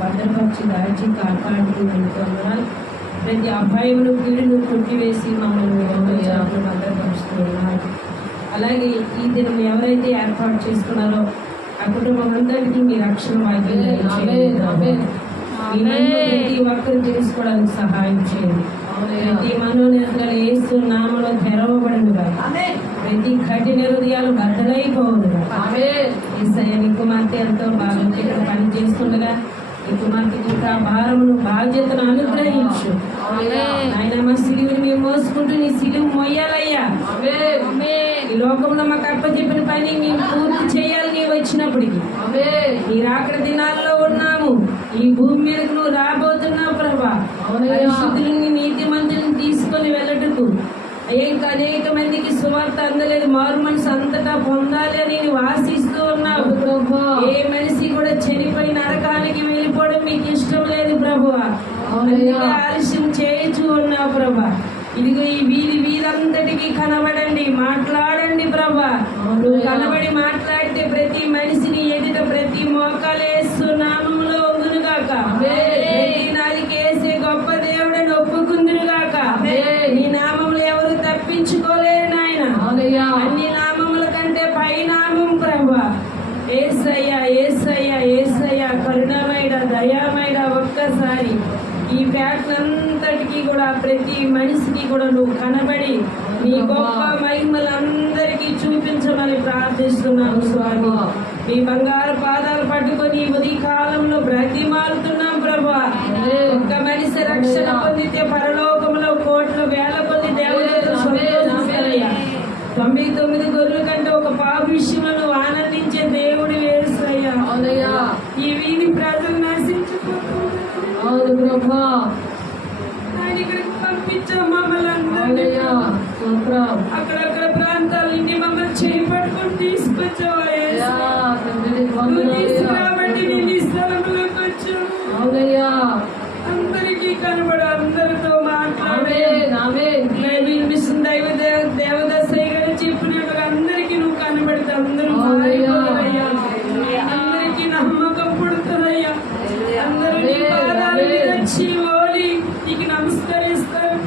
భద్రపరిచి దాచి కాపాడుతూ వెళ్తున్నాను. ప్రతి అబ్బాయిను కీడును కొట్టివేసి మమ్మల్ని భద్రపరుస్తున్నారు. అలాగే ఈ దినం ఎవరైతే ఏర్పాటు చేసుకున్నారో ఆ కుటుంబం అందరికీ మీ రక్షణ ప్రతి ఒక్కరు తెలుసుకోవడానికి సహాయం చేయండి. ప్రతి మనోనేత్రాలు యేసు నామములో తెరవబడునుగా, ప్రతి కఠిన హృదయాలు బద్దలైపోవునుగా. నీ కుమార్తె ఎంతో బాగా పని చేస్తుండగా ఈ కుమార్తెకి ఇంకా భారమును బాధ్యతను అనుగ్రహించు. ఆయన మా సిలువుని మేము మోసుకుంటూ నీ సిలువు మొయ్యాలయ్యా. ఈ లోకంలో మాకు అప్పచెప్పిన పని మేము పూర్తి చేయాలి. నీవు వచ్చినప్పటికి ఈ రాకడ దినాల్లో ఉన్నాము. ఈ భూమి మీదకు నువ్వు రాబోతున్నావు ప్రభా. పరిశుద్ధులని నీతి మంత్రులను తీసుకొని వెళ్ళటకు ఇంకా అనేక మందికి సువార్త అందలేదు. మారు మనసు అంతటా పొందాలి అని నువ్వు ఆశిస్తూ ఉన్నావు. ఏ మనిషి కూడా చనిపోయి నరకానికి వెళ్ళిపోవడం మీకు ఇష్టం లేదు ప్రభువా. ఆలస్యం చేయించు ఉన్నావు ప్రభా. ఇదిగో ఈ వీరంతటికి కనబడండి, మాట్లాడండి ప్రభా. నువ్వు కనబడి మాట్లాడితే ప్రతి మనిషిని ఎదుట ప్రతి మోకాలేసు నామములో ఒంగునుగాక. ప్రతి నాలుకేసే గొప్ప దేవుడని ఒప్పుకుందునుగాక. నీ నామములు ఎవరు తప్పించుకోలేరు నాయన. అన్ని నామముల కంటే పై నామం ప్రభా. యేసయ్య యేసయ్య యేసయ్య కరుణమైన దయామైన ఒక్కసారి ఈ పేటలంతటికి కూడా ప్రతి మనిషికి కూడా నువ్వు కనబడి నీ గొప్ప మహిమలందరికీ చూపించమని ప్రార్థిస్తున్నాను స్వామి. మీ బంగారు పాదాలు పట్టుకొని ఉదయ కాలంలో బ్రతిమాలుతున్నాం ప్రభా. ఒక్క మనిషి రక్షణ పొందితే పరలోకంలో కోట్ల వేల కొద్ది దేవతలు సంతోషిస్తారయ్యా. 99 గొర్రెల కంటే ఒక పాప విషయంలో నువ్వు ఆనందించే దేవుడు యేసయ్యా. ఈ వీధి ప్రజలు నశించిపోతున్నారు. ఇక్కడికి పంపించావు మమ్మల్ని అందరినీ. అక్కడక్కడ ప్రాంతాల నుండి మమ్మల్ని చేపట్టుకొని తీసుకొచ్చావు. తీసుకురాబట్టి నేను ఈ స్థలంలోకి వచ్చావు. అందరికీ కనబడు, అందరితో మాట్లాడే మిషన్ దేవదాసయ్య గారు చెప్పినట్టుగా అందరికీ నువ్వు కనబడితే అందరూ అందరికీ నమ్మకం పుడుతుందయ్యా. అందరూ నీ పాదాలు వచ్చి ఓలి నీకు నమస్కరిస్తారు.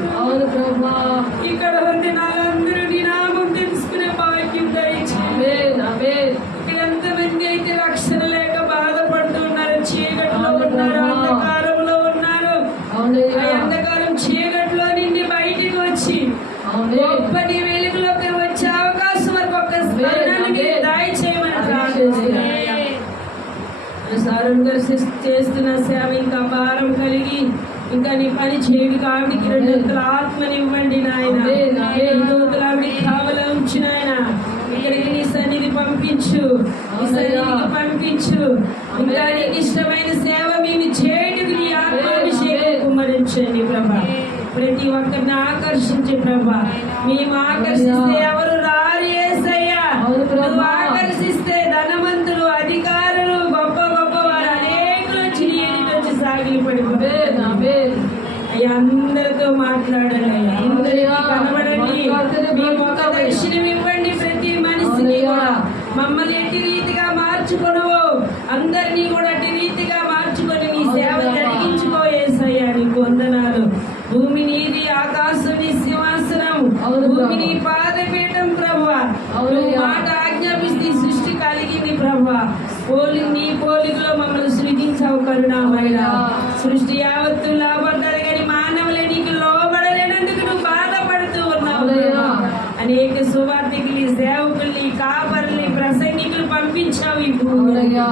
ఇక్కడ ఉంది నాలందరూ నీ నామం తెలుసుకునే భాగ్యం దయచేయండి. ఇక్కడ ఎంతమంది అయితే రక్షణ లేక బాధపడుతున్నారు, చీకట్లో ఉన్నారు, అంధకారంలో ఉన్నారు. అంధకారం చీకట్లో నుండి బయటికి వచ్చి గొప్ప నీ వెలుగులోకి వచ్చే అవకాశం వరకు ఒక్క స్థానానికి దయచేయమని ప్రార్థిస్తున్నాను. సారుణ్ గారు చేస్తున్న సేవ ఇంకా భారం కలిగి ఇంకా నీ పని చేయడు ఆవిడికి 2 ఆత్మనివ్వండి నాయన. ఆవిడికి కావలా ఉంచు నాయన. ఇక్కడికి నీ సన్నిధి పంపించు, నీ సన్నిధికి పంపించు. ఇంకా నీకు ఇష్టమైన సేవ మేము చేయడానికి నీ ఆత్మాభిషేకం కుమ్మరించండి ప్రభా. ప్రతి ఒక్కరిని ఆకర్షించే ప్రభా. మేము ఆకర్షిస్తే ఎవరు రారు యేసయ్యా. నువ్వు ఆకర్షిస్తే ధనవంతులు, అధికారులు, గొప్ప గొప్ప వారు అనేకులు వచ్చి నీ ఎదుటి సాగిలి పడిపోతే అయ్యా అందరితో మాట్లాడండి. అయ్యా అందరికీ కనబడండి. మీ ఒక దర్శనం ఇవ్వండి ప్రతి మనిషిని కూడా. మమ్మల్ని ఎట్టి రీతిగా మార్చుకొనవు అందరినీ కూడా అట్టి రీతిగా మార్చుకొని నీ సేవ జరిగించుకో యేసయ్యా. నీకు వందనాలు. భూమి నీది, ఆకాశం నీ సింహాసనం, భూమి నీ పాదపీఠం ప్రభువా. మాట ఆజ్ఞాపిస్తే సృష్టి కలిగింది ప్రభువా. నీ పోలికలో మమ్మల్ని సృజించావు కరుణామయ. సృష్టి యావత్తు లోబడ్డారు కానీ మానవులే నీకు లోబడలేనందుకు నువ్వు బాధపడుతూ ఉన్నావు. అనేక సువార్థికుల్ని, సేవకుల్ని, కాపరుల్ని, ప్రసంగికులు పంపించావు ఈ భూమిలో.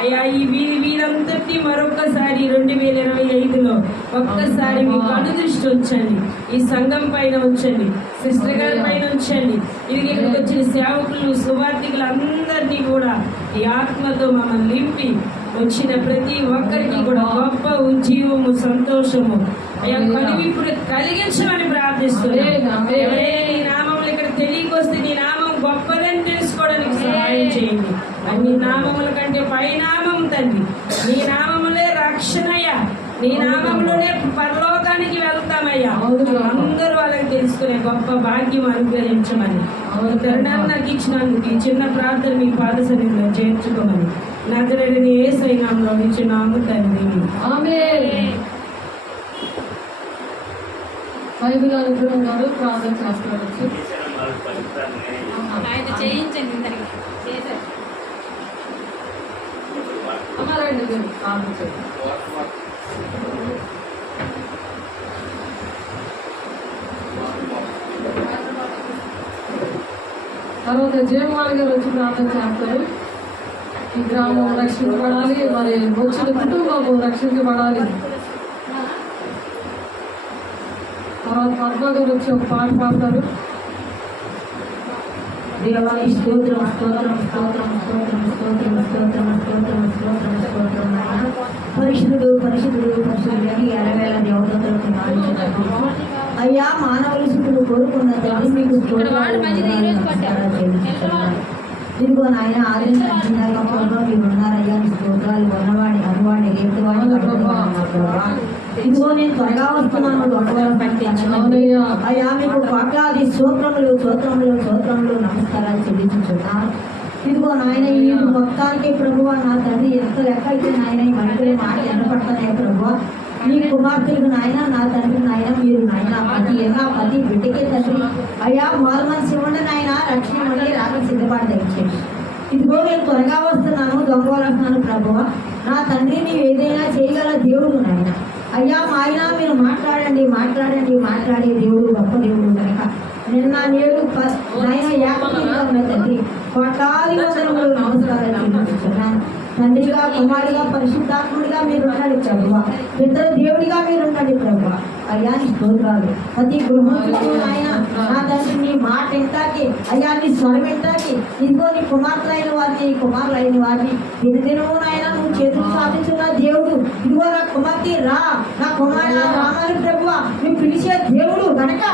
అయ్యా ఈ వీరంతటినీ మరొక్కసారి 2025లో ఒక్కసారి మీ కనుదృష్టి ఉంచండి. ఈ సంఘం పైన ఉంచండి, సిస్టర్ గారి పైన ఉంచండి. ఇక్కడికి వచ్చిన సేవకులు, సువార్థికులు అందరినీ కూడా ఈ ఆత్మతో మమ్మల్ని నింపి వచ్చిన ప్రతి ఒక్కరికి కూడా గొప్ప ఉజ్జీవము, సంతోషము అయ్యా కనువిప్పుడు కలిగించమని ప్రార్థిస్తున్నాను. ఎవరైనా నీ నామములు ఇక్కడ తెలియకొస్తే నీ నామం గొప్పదని తెలుసుకోవడానికి సహాయం చేయండి. అన్ని నామముల కంటే పై నామం తండ్రి. నీ నామములే రక్షణయ్యా. నీ నామంలోనే పరలోకానికి వెళ్తామయ్యా. అందరూ వాళ్ళకి తెలుసుకునే గొప్ప భాగ్యం అనుగ్రహించమని తరుణాన్ని నాకు ఇచ్చినందుకు ఈ చిన్న ప్రార్థన మీ పాద సన్నిధిలో చేర్చుకోమని నజరేయుడైన యేసయ్య సమర్పించున్నాము తండ్రి. ఆమేన్. బైబిల్ అనుగ్రహం గారు ప్రార్థన చేస్తున్నారు. అమ్మారండి మీరు ప్రార్థన చేయండి. తర్వాత జయమాలి గారు వచ్చి ప్రార్థన చేస్తారు. ఈ గ్రామం రక్షించబడాలి, మరి వచ్చిన కుటుంబం రక్షించబడాలి. తర్వాత పద్మ గారు వచ్చి ఒక పాట పాడతారు. దేవానికి స్తోత్రం స్తోత్రం స్తోత్రం స్తోత్రం స్తోత్రం స్తోత్రం స్తోత్రం స్తోత్రం స్తోత్రం నాయన. పరిశుద్ధుడు పరిశుద్ధుడు పరిశుద్ధుడు అని ఎలవేళ దేవతలకు నాలుగు అయ్యా మానవుల స్థితులు కోరుకున్న తండ్రి మీకు స్తోత్రాలు ఇదిగో నాయన ఆదరించిన మీరు ఉన్నారయ్యా మీ స్తోత్రాలు ఉన్నవాడిని అనువాడిని రేపువాడిని ఇదిగో నేను త్వరగా వస్తున్నాను దొంగవరం కంటే అయ్యా మీకు కోట్లాది స్తోత్రములు స్తోత్రములు స్తోత్రములు నమస్కారాలు చెల్లించుతున్నాను. ఇదిగో నాయన ఈ మొత్తానికి ప్రభువ నా తండ్రి ఎంత లెక్క అయితే నాయన ఈ మనుషులు మాట ఎన్నపడుతున్నాయి ప్రభువ. మీ కుమార్తెలకు నాయన నా తండ్రి నాయన మీరు నాయన పతి బిడ్డకే తండ్రి అయ్యా మారు మనసు ఇవ్వండి నాయన రక్షణ ఇవ్వండి రాక సిద్ధపాటు దయచేయండి. ఇదిగో నేను త్వరగా వస్తున్నాను దొంగవస్తున్నాను ప్రభువ. నా తండ్రి నీవు ఏదైనా చేయగల దేవుడు నాయన అయ్యా మా ఆయన మీరు మాట్లాడండి మాట్లాడండి మాట్లాడే దేవుడు గొప్ప దేవుడు కనుక నిన్న నేడు నాయన ఏకీయంగా ఉన్న తండ్రి కోటాది వందనములు నమస్కారాలు చెల్లించుతున్నాను. తండ్రిగా కుమారుడిగా పరిశుద్ధాత్ముడిగా మీరు ఉండండి ప్రభువ. ఇద్దరు దేవుడిగా మీరు ఉండండి ప్రభువ. అయ్యా నీ స్తోత్రాలు ప్రతి గృహంలో ఆయన నా తండ్రి నీ మాట వింటాకి అయ్యా నీ స్వరం వింటాకి ఇదిగో నీ కుమార్తెలైన వారిని కుమారులైన వారిని దినదినము నాయన నువ్వు చేతులు సాధించున్న దేవుడు. ఇదిగో నా కుమార్తె రా నా కుమారుడు రామాలి ప్రభువ నువ్వు పిలిచే దేవుడు కనుక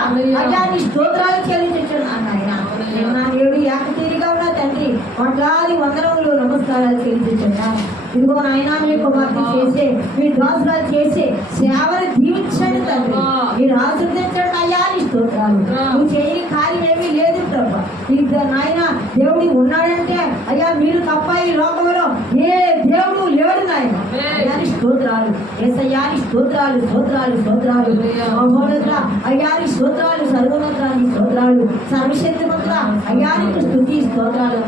అయ్యా నీ స్తోత్రాలు చెల్లించున్నాను ఆయన. నా నేడు ఏకతీరిగా ఉన్న తండ్రి కోట్లాది వందనములు నమస్కారాలు చెల్లించున్నాను. ఇదిగో నాయన మీ కుమార్తె చేసే మీ దాసురాలు చేసే సేవలు దీవించండి తండ్రి. మీరు ఆశీర్వదించండి అయ్యా నీ స్తోత్రాలు. నువ్వు చేయని కార్యం ఏమీ లేదు ప్రభు. ఇద్దరు నాయన దేవుడి ఉన్నాడంటే అయ్యా మీరు తప్ప ఈ లోకంలో ఏ దేవుడు లేడు నాయన. అయ్యా నీ స్తోత్రాలు ఏసయ్యా నీ స్తోత్రాలు స్తోత్రాలు స్తోత్రాలు మహోన్నత అయ్యా నీ స్తోత్రాలు సర్వోన్నత నీ స్తోత్రాలు సర్వశక్తిమంతుల అయ్యా నీకు స్తుతి స్తోత్రాలు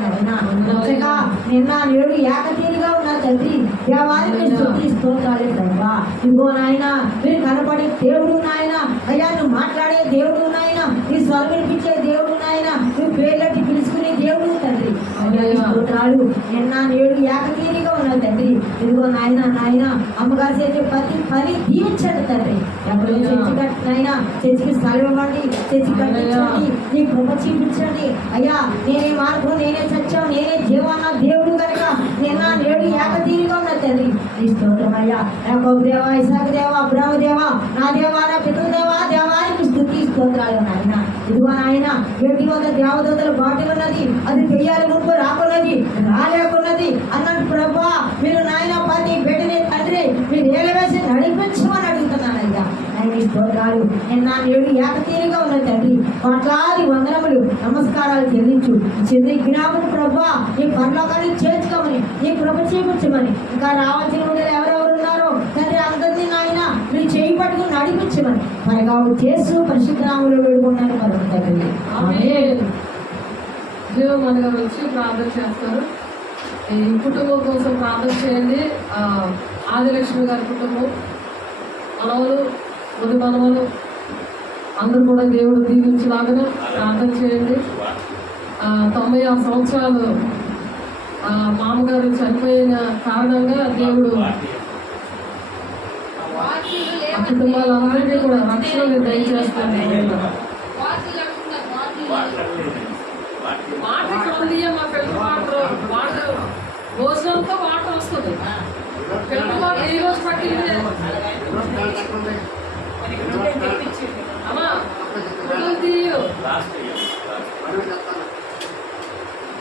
నచ్చగా నిన్న నేడు ఏకతీరుగా ఉన్న తండ్రి దేవానికి స్తుతి స్తోత్రాలు ప్రభా. ఇదిగో నాయన మీరు కనపడే దేవుడు నాయన అయ్యా నువ్వు మాట్లాడే దేవుడు నాయన నీ స్వరం వినిపించే దేవుడు నాయన నువ్వు పేర్లట్టి పిలుచుకునే దేవుడు తండ్రి అయ్యా స్తోత్రాలు. నిన్న నేడు ఏకతీరిగా ఉన్న తండ్రి ఇదిగో నాయన నాయన అమ్మగారు చేసే ప్రతి పని దీవించండి తండ్రి. ఎప్పుడు చర్చి కట్టినైనా చర్చికి స్థలం ఇవ్వండి చర్చి కట్టించండి నీ కృప చూపించండి అయ్యా. నేనే మార్గం నేనే సత్యం నేనే జీవన దేవుడు కనుక నిన్న నేడు ఏకతీరిగా ఉన్న తండ్రి నీ స్తోత్రం అయ్యా. యాకోబు దేవా ఇసాకు దేవా అబ్రాహము దేవా నా దేవా నా పితృ దేవా దేవానికి స్తుతి స్తోత్రాలు నాయన. ఇదిగో నాయన ఏటి వద్ద దేవదూతలు బాటి ఉన్నది అది చెయ్యాలి ముప్పు రాకున్నది రాలేకున్నది అన్నట్టు ప్రభా మీరు నాయన ప్రతి బిడ్డని తండ్రి మీరు ఏలవేసి నడిపించమని అడుగుతున్నాను అయ్యా. ఆయన స్తోత్రాలు నిన్న నేడు ఏకతీరిగా ఉన్న తండ్రి కోట్లాది వందనములు నమస్కారాలు చెల్లించు చెంది జ్ఞాపకం ప్రభా నీ పరలోకాన్ని చేర్చుకోమని నీ కృప చూపించమని ఇంకా రావాల్సిన ఎవరెవరు ఉన్నారో తండ్రి అందరినీ నాయన మీరు చేయి పట్టుకుని నడిపించమని త్వరగా చేస్తూ పరిశుద్ధనామములో వేడుకున్నాను పరమ తండ్రి ఆమేన్. జీవమణి గారు వచ్చి ప్రార్థన చేస్తారు. ఈ కుటుంబం కోసం ప్రార్థన చేయండి. ఆదిలక్ష్మి గారి కుటుంబం మనవలు ముది మనవలు అందరూ కూడా దేవుడు దీవించలాగా ప్రార్థన చేయండి. 96 సంవత్సరాలు మామగారు చనిపోయిన కారణంగా దేవుడు ఆ కుటుంబాలందరికీ కూడా రక్షణ దయచేస్తాను. వాటర్ మా ఫిల్టర్ వాటర్ వాటర్ భోజనంతో వాటర్ వస్తుంది. ఫిల్టర్ వాటర్ ఈ రోజు పట్టింది అమ్మా తీయు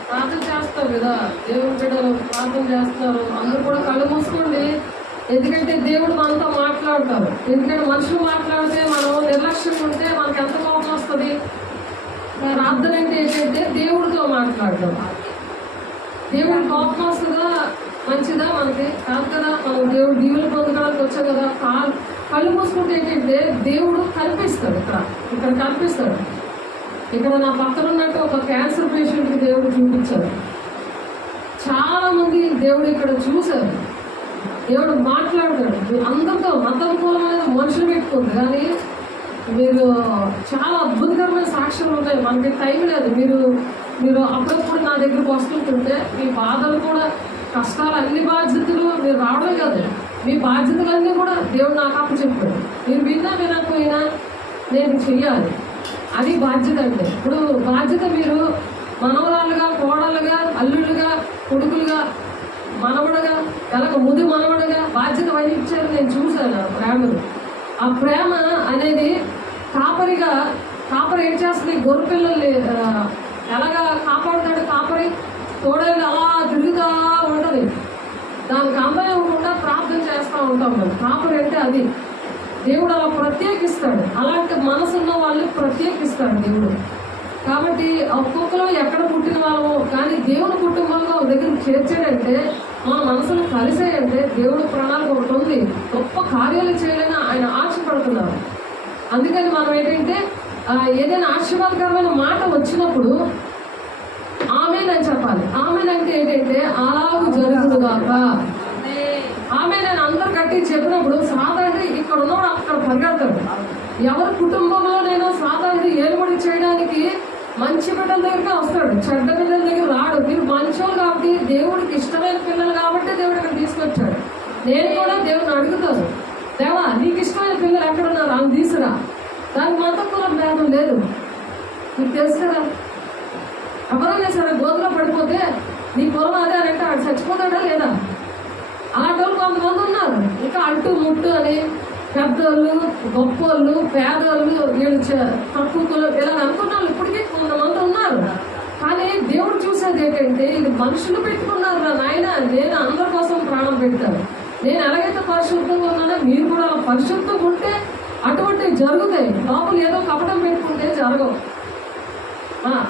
ప్రార్థన చేస్తారు కదా దేవుడి బిడ్డలు ప్రార్థన చేస్తారు. అందరూ కూడా కళ్ళు మూసుకోండి. ఎందుకంటే దేవుడు మనతో మాట్లాడతారు. ఎందుకంటే మనుషులు మాట్లాడితే మనం నిర్లక్ష్యంగా ఉంటే మనకి ఎంత కోపం వస్తుంది. ప్రార్థన అంటే ఏంటంటే దేవుడితో మాట్లాడతాం. దేవుడి కోపం వస్తుందా మంచిదా మనకి కాదు కదా. దేవుడు దీవులు పొందడానికి వచ్చావు కదా, కళ్ళు మూసుకుంటే ఏంటంటే దేవుడు కనిపిస్తాడు. ఇక్కడ కనిపిస్తాడు. ఇక్కడ నా పక్కన ఉన్నట్టు ఒక క్యాన్సర్ పేషెంట్కి దేవుడు చూపించాడు. చాలా మంది దేవుడు ఇక్కడ చూశారు. దేవుడు మాట్లాడతాడు అందరితో. మతనుకూలమైన మనుషులు పెట్టుకుంది, కానీ మీరు చాలా అద్భుతకరమైన సాక్ష్యాలు ఉంటాయి. మనకి టైం లేదు. మీరు అప్పుడప్పుడు నా దగ్గరకు వస్తుంటుంటే మీ బాధలు కూడా, కష్టాలు, అన్ని బాధ్యతలు మీరు రావడం కాదు, మీ బాధ్యతలన్నీ కూడా దేవుడు నాకు అప్పు చెప్పాడు. మీరు వినకపోయినా నేను చెయ్యాలి. అది బాధ్యత. అంటే ఇప్పుడు బాధ్యత మీరు మనవరాలుగా, కోడలుగా, అల్లుడుగా, కొడుకులుగా, మనవడగా, ఎలాగ ముది మనవడగా బాధ్యత వహించారు. నేను చూశాను ఆ ప్రేమను. ఆ ప్రేమ అనేది కాపరి ఏం చేస్తుంది, గొర్రె పిల్లల్ని ఎలాగా కాపాడుతాడు. కాపరి తోడేళ్ళు అలా తిరుగుతూ ఉంటుంది. దానికి అందం ఇవ్వకుండా ప్రార్థన చేస్తూ ఉంటాం మనం. కాపరి అంటే అది. దేవుడు అలా ప్రత్యేకిస్తాడు. అలాంటి మనసున్న వాళ్ళని ప్రత్యేకిస్తాడు దేవుడు. కాబట్టి ఒక్కొక్కరు ఎక్కడ పుట్టిన వాళ్ళము కానీ దేవుని కుటుంబంలో దగ్గరికి చేర్చాడంటే, మన మనసును కలిసాయంటే దేవుడు ప్రణాళిక ఒకటి ఉంది. గొప్ప కార్యాలు చేయాలని ఆయన ఆశపడుతున్నారు. అందుకని మనం ఏంటంటే ఏదైనా ఆశీర్వాదకరమైన మాట వచ్చినప్పుడు ఆమేన్ అని చెప్పాలి. ఆమేన్ అంటే ఏంటంటే అలాగూ జరుగుతుందాక. ఆమేన్ అని అందరు గట్టి చెప్పినప్పుడు సాధారణ ఇక్కడ ఉన్నవాడు అక్కడ పరిగెడతాడు. ఎవరి కుటుంబంలో నేను సాధారణ ఏలుబడి చేయడానికి మంచి బిడ్డల దగ్గరికి వస్తాడు, చెడ్డ బిడ్డల దగ్గర రాడు. మీరు మంచోళ్ళు కాబట్టి, దేవుడికి ఇష్టమైన పిల్లలు కాబట్టి దేవుడు ఇక్కడ తీసుకొచ్చాడు. నేను కూడా దేవుడిని అడుగుతాను, దేవా నీకు ఇష్టమైన పిల్లలు ఎక్కడున్నారు అని తీసుకురా. దానికి మాత్రం కూడా భేదం లేదు. నీకు తెలుసు కదా, ఎవరైనా సరే గోతులో పడిపోతే నీ పొలం అదే అని అంటే ఆడు చచ్చిపోతాడా లేదా? అలాంటి వాళ్ళు కొంతమంది ఉన్నారు. ఇంకా అంటూ ముట్టు అని పెద్దోళ్ళు, గొప్పోళ్ళు, పేదోళ్ళు, వీళ్ళు తక్కువలు ఇలా అనుకున్న వాళ్ళు ఇప్పటికీ కొంతమంది ఉన్నారు. కానీ దేవుడు చూసేది ఏంటంటే ఇది మనుషులు పెట్టుకున్నారు రా నాయన, నేను అందరి కోసం ప్రాణం పెట్టాను. నేను ఎలాగైతే పరిశుద్ధంగా ఉన్నానో మీరు కూడా పరిశుద్ధంగా ఉంటే అటువంటివి జరుగుతాయి. లోపల ఏదో కపటం పెట్టుకుంటే జరగవు.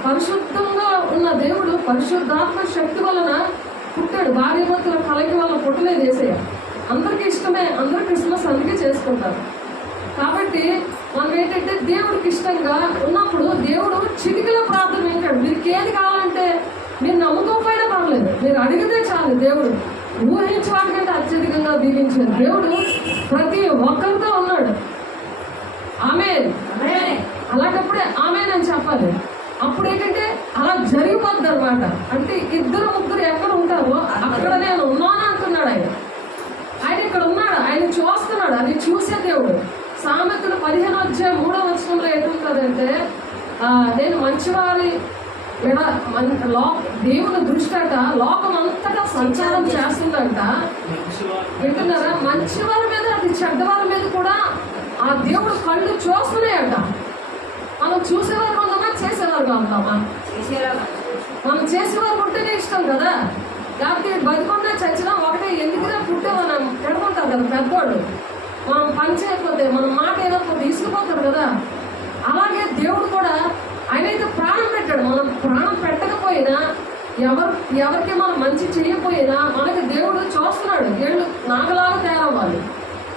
పరిశుద్ధంగా ఉన్న దేవుడు పరిశుద్ధాత్మ శక్తి వలన పుట్టాడు. భార్యాభర్తల కలకి వల్ల పుట్టలేదు యేసయ్య. అందరికీ ఇష్టమే, అందరూ క్రిస్మస్ అందుకే చేసుకుంటారు. కాబట్టి మనం ఏంటంటే దేవుడికి ఇష్టంగా ఉన్నప్పుడు దేవుడు చిటికలో ప్రార్థన వింటాడు. మీకు ఏది కావాలంటే మీరు నమ్ముకోకపోయినా పర్లేదు, మీరు అడిగితే చాలు. దేవుడు ఊహించే వాటికంటే అత్యధికంగా దీవించాడు. దేవుడు ప్రతి ఒక్కరితో ఉన్నాడు. ఆమేన్. అలాంటప్పుడే ఆమేన్ అని చెప్పాలి. అప్పుడు ఏంటంటే అలా జరిగిపోద్ది అనమాట. అంటే ఇద్దరు ముగ్గురు ఎక్కడ ఉంటారో అక్కడ నేను ఉన్నాను అంటున్నాడు ఆయన. ఆయన ఇక్కడ ఉన్నాడు, ఆయన చూస్తున్నాడు. అది చూసే దేవుడు. సామెతలు 15:3 ఎటుంటుందంటే నేను మంచివారి దేవుని దృష్టి అట లోకం అంతటా సంచారం చేస్తుందంట. వింటున్నారా? మంచి వారి మీద అది చెడ్డవారి మీద కూడా ఆ దేవుడు కళ్ళు చూస్తున్నాయట. మనం చూసేవారు ఉందామా, చేసేవారుగా ఉందామా? మనం చేసేవారు ఉంటేనే ఇష్టం కదా. లేకపోతే బతికుండా చచ్చినా ఒకటే, ఎందుకుగా పుట్టే మనం పెడుకుంటారు కదా పెద్దవాళ్ళు. మనం పని చేయకపోతే, మనం మాట ఏదైపోతే ఇసుకుపోతారు కదా. అలాగే దేవుడు కూడా ఆయనైతే ప్రాణం పెట్టాడు. మనం ప్రాణం పెట్టకపోయినా, ఎవరికి మనం మంచి చేయకపోయినా మనకి దేవుడు చూస్తున్నాడు. వీళ్ళు నాగలాగా తయారవ్వాలి,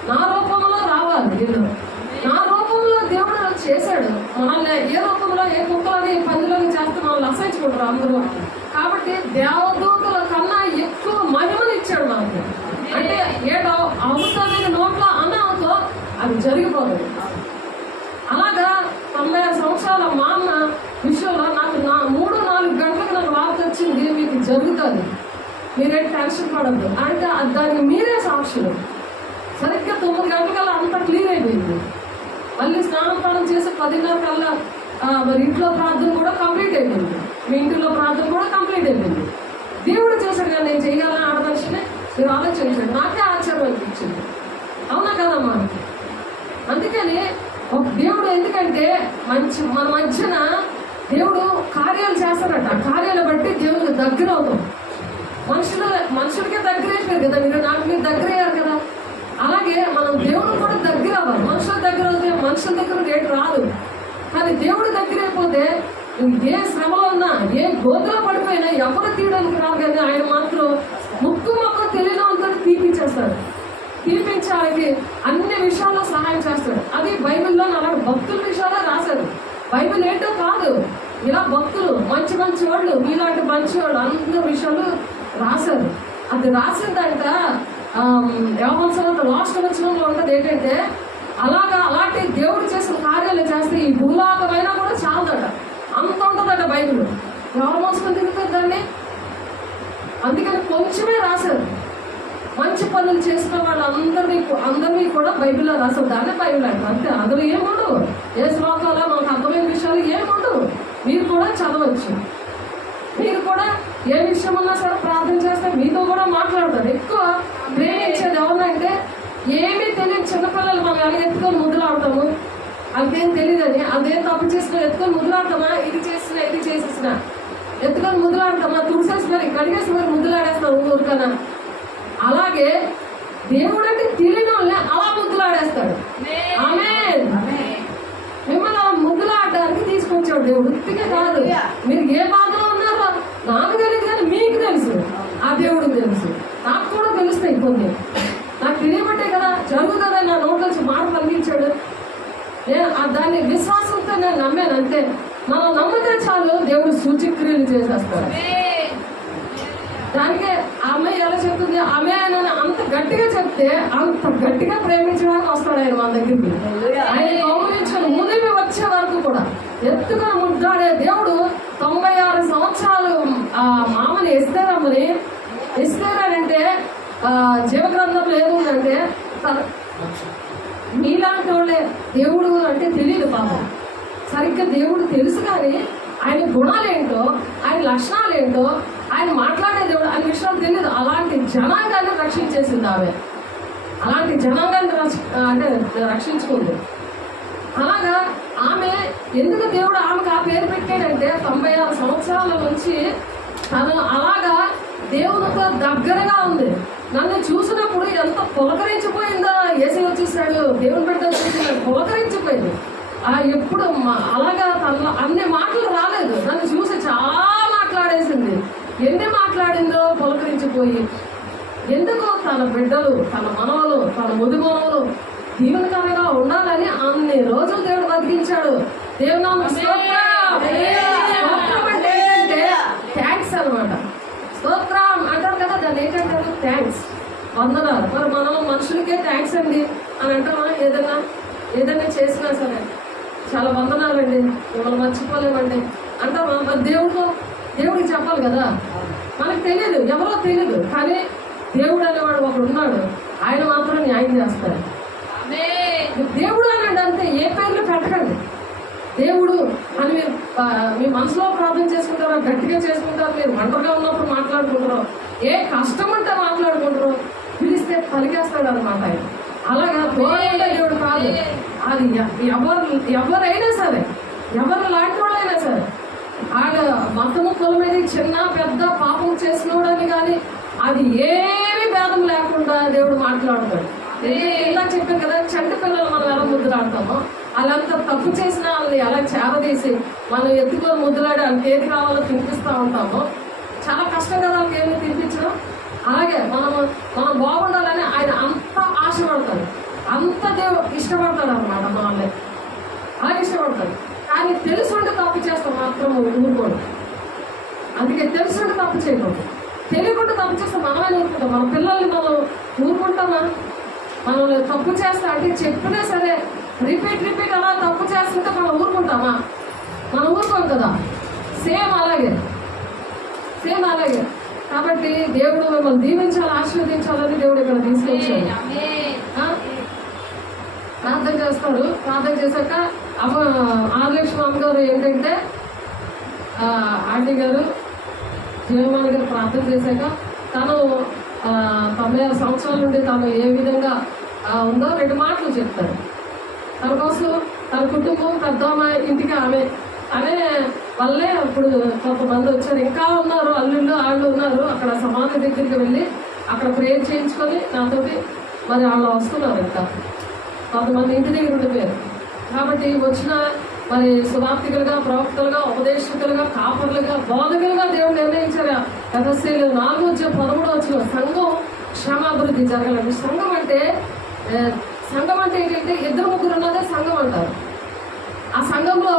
నా రూపంలో రావాలి. వీళ్ళు నా రూపంలో దేవుడు చేశాడు. మనల్ని ఏ రూపంలో, ఏ కుక్కలని, ఏ పందులని చేస్తే మనల్ని అసహించుకుంటారు అందరూ. కాబట్టి దేవదూతల కన్నా ఎక్కువ మహిమను ఇచ్చాడు మనకి. అంటే ఏదో అవుతానని నోట్లో అన్నంతో అది జరిగిపోతుంది. అలాగా 90 సంవత్సరాల మా అమ్మ విషయంలో నాకు 3-4 గంటలకు నాకు వార్త వచ్చింది, మీకు జరుగుతుంది, మీరేం టెన్షన్ పడద్దు అంటే దానికి మీరే సాక్షులు. సరిగ్గా 9 గంటలకల్లా అంతా క్లియర్ అయిపోయింది. మళ్ళీ స్నానం పానం చేసి 10:30 కల్లా మరి ఇంట్లో ప్రార్థన కూడా కంప్లీట్ అయిపోయింది. మీ ఇంటిలో ప్రార్థన కూడా కంప్లీట్ అయిపోయింది. దేవుడు చేశాడు కానీ నేను చేయాలని ఆడమనిషిని మీరు ఆలోచించండి. నాకే ఆశ్చర్యం అనిపించింది. అవునా కదమ్మా? అందుకని ఒక దేవుడు ఎందుకంటే మన మధ్యన దేవుడు కార్యాలు చేస్తాడట. కార్యాలు బట్టి దేవుడికి దగ్గర అవుతాం. మనుషులకే దగ్గర అయిపోయారు కదా, మీరు దగ్గర అయ్యారు కదా. అలాగే మనం దేవుడు కూడా దగ్గర అవ్వాలి. మనుషుల దగ్గర అవుతే మనుషుల దగ్గర రేటు రాదు. కానీ దేవుడు దగ్గర అయిపోతే ఏ శ్రమలో ఉన్నా, ఏ గోతులో పడిపోయినా ఎవరు తీయడానికి రాదు. కానీ ఆయన మాత్రం ముక్కు మొక్క తెలియని వాళ్ళతో తీపిచ్చేస్తాడు. జీవించడానికి అన్ని విషయాల్లో సహాయం చేస్తాడు. అది బైబిల్లో అలాంటి భక్తుల విషయాల్లో రాశారు. బైబిల్ ఏంటో కాదు, ఇలా భక్తులు మంచి మంచి వాళ్ళు, మీలాంటి మంచి వాళ్ళు అందరి విషయాలు రాశారు. అది రాసిందంట యోహాను లాస్ట్ వచనంలో ఉంటుంది ఏంటంటే, అలాంటి దేవుడు చేసిన కార్యాలు చేస్తే ఈ భూలోకమైనా కూడా చాలదట, అంత ఉంటుందట బైబిల్. ఎవరు మోసుకొని తిరుగుతుంది దాన్ని? అందుకని కొంచెమే రాశారు. మంచి పనులు చేసిన వాళ్ళందరినీ కూడా బైబిల్లో రాశారు. దాన్నే బైబిల్ అంటారు. అంతే, అందులో ఏముండవు, ఏ శ్లోకాల మనకు అర్థమైన విషయాలు ఏముండవు. మీరు కూడా చదవచ్చు. మీరు కూడా ఏ విషయం ఉన్నా సరే ప్రార్థన చేస్తే మీతో కూడా మాట్లాడతారు. ఎక్కువ ప్రేమించేది ఎవరంటే, ఏమీ తెలియదు చిన్నపిల్లలు మనం ఎలా ఎత్తుకొని ముద్దులాడతాము, అంతేం తెలియదని, అదేం తప్పు చేసినా ఎత్తుకొని ముద్దులాడతామా, ఇది చేసేసిన ఎత్తుకొని ముద్దులాడతామా, తుడిసేసి మరి కడిగేసి మరి ముద్దులాడేస్తాం ఊరికన్నా. అలాగే దేవుడు అంటే తెలియని వాళ్ళని అలా ముద్దులాడేస్తాడు. ఆమేన్. మిమ్మల్ని అలా ముద్దులాడడానికి తీసుకొచ్చాడు దేవుడు, ఉత్తిగా కాదు. మీరు ఏ బాధలో ఉన్నారో నాకు తెలియదు కానీ మీకు తెలుసు, ఆ దేవుడికి తెలుసు. నాకు కూడా తెలుస్తాయి కొన్ని, నాకు తెలియబట్టే కదా జరుగుతుందని నా నోట్ల నుంచి మాట పలికించాడు. నేను దాన్ని విశ్వాసంతో నేను నమ్మాను. అంతే, మనం నమ్మితే చాలు దేవుడు సూచక్రియలు చేసేస్తాడు. దానికే ఆమె ఎలా చెప్తుంది, ఆమె అని అంత గట్టిగా చెప్తే అంత గట్టిగా ప్రేమించడానికి వస్తాడు ఆయన మన దగ్గరికి. ఆయన గౌరవించుకుని ముదిమి వచ్చే వరకు కూడా ఎత్తుకొని ముద్దాడే దేవుడు 96 సంవత్సరాలు మామని ఇస్తారంటే జీవగ్రంథంలో ఏముందంటే, మీలాంటి వాళ్ళే దేవుడు అంటే తెలియదు పాపం. సరిగ్గా దేవుడు తెలుసు కానీ ఆయన గుణాలేంటో, ఆయన లక్షణాలేంటో, ఆయన మాట్లాడే దేవుడు అనే విషయాలు తెలియదు. అలాంటి జనాంగాన్ని రక్షించేసింది ఆమె. అలాంటి జనాంగాన్ని అంటే రక్షించుకుంది. అలాగా ఆమె ఎందుకు దేవుడు ఆమెకు ఆ పేరు పెట్టాడంటే, 96 సంవత్సరాల నుంచి తను అలాగా దేవునితో దగ్గరగా ఉంది. నన్ను చూసినప్పుడు ఎంత పులకరించిపోయిందో, ఏసీ వచ్చేసాడు దేవుని బిడ్డ వచ్చేసాడు, పులకరించిపోయింది. ఎప్పుడు అలాగా తనలో అన్ని మాటలు రాలేదు, నన్ను చూసి చాలా మాట్లాడేసింది. ఎన్ని మాట్లాడిందో పులకరించిపోయి. ఎందుకు తన బిడ్డలు, తన మనవలు, తన ముది మనవలు దీవెనకరంగా ఉండాలని అన్ని రోజులు దేవుడు బతికించాడు. దేవునామ స్తోత్రం. అంటే ఏంటంటే థ్యాంక్స్ అనమాట. స్తోత్రం అంటారు కదా, దాన్ని ఏంటంటారు? థ్యాంక్స్, వందనాలు. మరి మనం మనుషులకే థ్యాంక్స్ అండి అని అంటామా? ఏదైనా చేసినా సరే చాలా వందనాలండి, మిమ్మల్ని మర్చిపోలేమండి అంటామా? మరి దేవుడికి చెప్పాలి కదా. మనకు తెలియదు, ఎవరో తెలియదు, కానీ దేవుడు అనేవాడు ఒకడు ఉన్నాడు. ఆయన మాత్రం న్యాయం చేస్తారు. దేవుడు అనండి అంతే, ఏ పేర్లు పెట్టకండి. దేవుడు అని మీరు మీ మనసులో ప్రార్థన చేసుకుంటారో, గట్టిగా చేసుకుంటారు, మీరు ఒంటరిగా ఉన్నప్పుడు మాట్లాడుకుంటారో, ఏ కష్టం ఉంటే మాట్లాడుకుంటారో, పిలిస్తే పలికేస్తాడు అనమాట ఆయన. అలాగా దూరంగా దేవుడు కాదు. అది ఎవరైనా సరే, ఎవరు లాంటి వాళ్ళైనా సరే, ఆడ మతము కులం మీద చిన్న పెద్ద పాపం చేసినోడని కానీ అది ఏమీ భేదం లేకుండా దేవుడు మాట్లాడతాడు. ఇలా చెప్పాను కదా, చంటి పిల్లలు మనం ఎలా ముద్దులాడతామో అలాంతా తప్పు చేసిన వాళ్ళని ఎలా చేరదీసి మనం ఎత్తుకొని ముద్దులాడి వాళ్ళకి ఏది కావాలో తినిపిస్తూ ఉంటామో. చాలా కష్టం కదా వాళ్ళకి ఏమి తినిపించడం. అలాగే మనం బాగుండాలని ఆయన అంత ఆశపడతాడు, అంత దేవుడు ఇష్టపడతాడు అనమాట మనల్ని. అలాగే ఇష్టపడతాడు. కానీ తెలుసుంటే తప్పు చేస్తాం మాత్రం ఊరుకోడు. అందుకే తెలుసుంటే తప్పు చేయకూడదు. తెలియకుండా తప్పు చేస్తే మనమే ఊరుకుంటాం. మన పిల్లల్ని మనం ఊరుకుంటామా? మనం తప్పు చేస్తా అంటే చెప్పినా సరే రిపీట్ అలా తప్పు చేస్తుంటే మనం ఊరుకుంటామా? మనం ఊరుకోం కదా. సేమ్ అలాగే. కాబట్టి దేవుడు మిమ్మల్ని దీవించాలి, ఆశీర్వదించాలని దేవుడు ఇక్కడ తీసుకొచ్చాడు. ప్రార్థన చేస్తారు. ప్రార్థన చేశాక ఆదిలక్ష్మి అమ్మగారు ఏంటంటే, ఆంటీ గారు జీవమాని గారు ప్రార్థన చేశాక తను 96 సంవత్సరాల నుండి తను ఏ విధంగా ఉందో 2 మాటలు చెప్తారు. తన కోసం తన కుటుంబం పెద్దమ్మ ఇంటికి ఆమె వల్లే ఇప్పుడు కొంతమంది వచ్చారు, ఇంకా ఉన్నారు, వాళ్ళు ఉన్నారు. అక్కడ సమాధి దగ్గరికి వెళ్ళి అక్కడ ప్రేయర్ చేయించుకొని నాతోటి మరి వాళ్ళు వస్తున్నారు. ఇంకా కొంతమంది ఇంటి దగ్గర ఉండిపోయారు. కాబట్టి వచ్చిన మరి సువార్తికులుగా, ప్రవక్తలుగా, ఉపదేశకులుగా, కాపర్లుగా, బోధకులుగా దేవుడు నిర్ణయించారు. ఎఫెసీయులు 4:13 సంఘం క్షేమాభివృద్ధి జరగాలండి. సంఘం అంటే సంఘం అంటే ఏంటంటే ఇద్దరు ముగ్గురు ఉన్నదే సంఘం అంటారు. ఆ సంఘంలో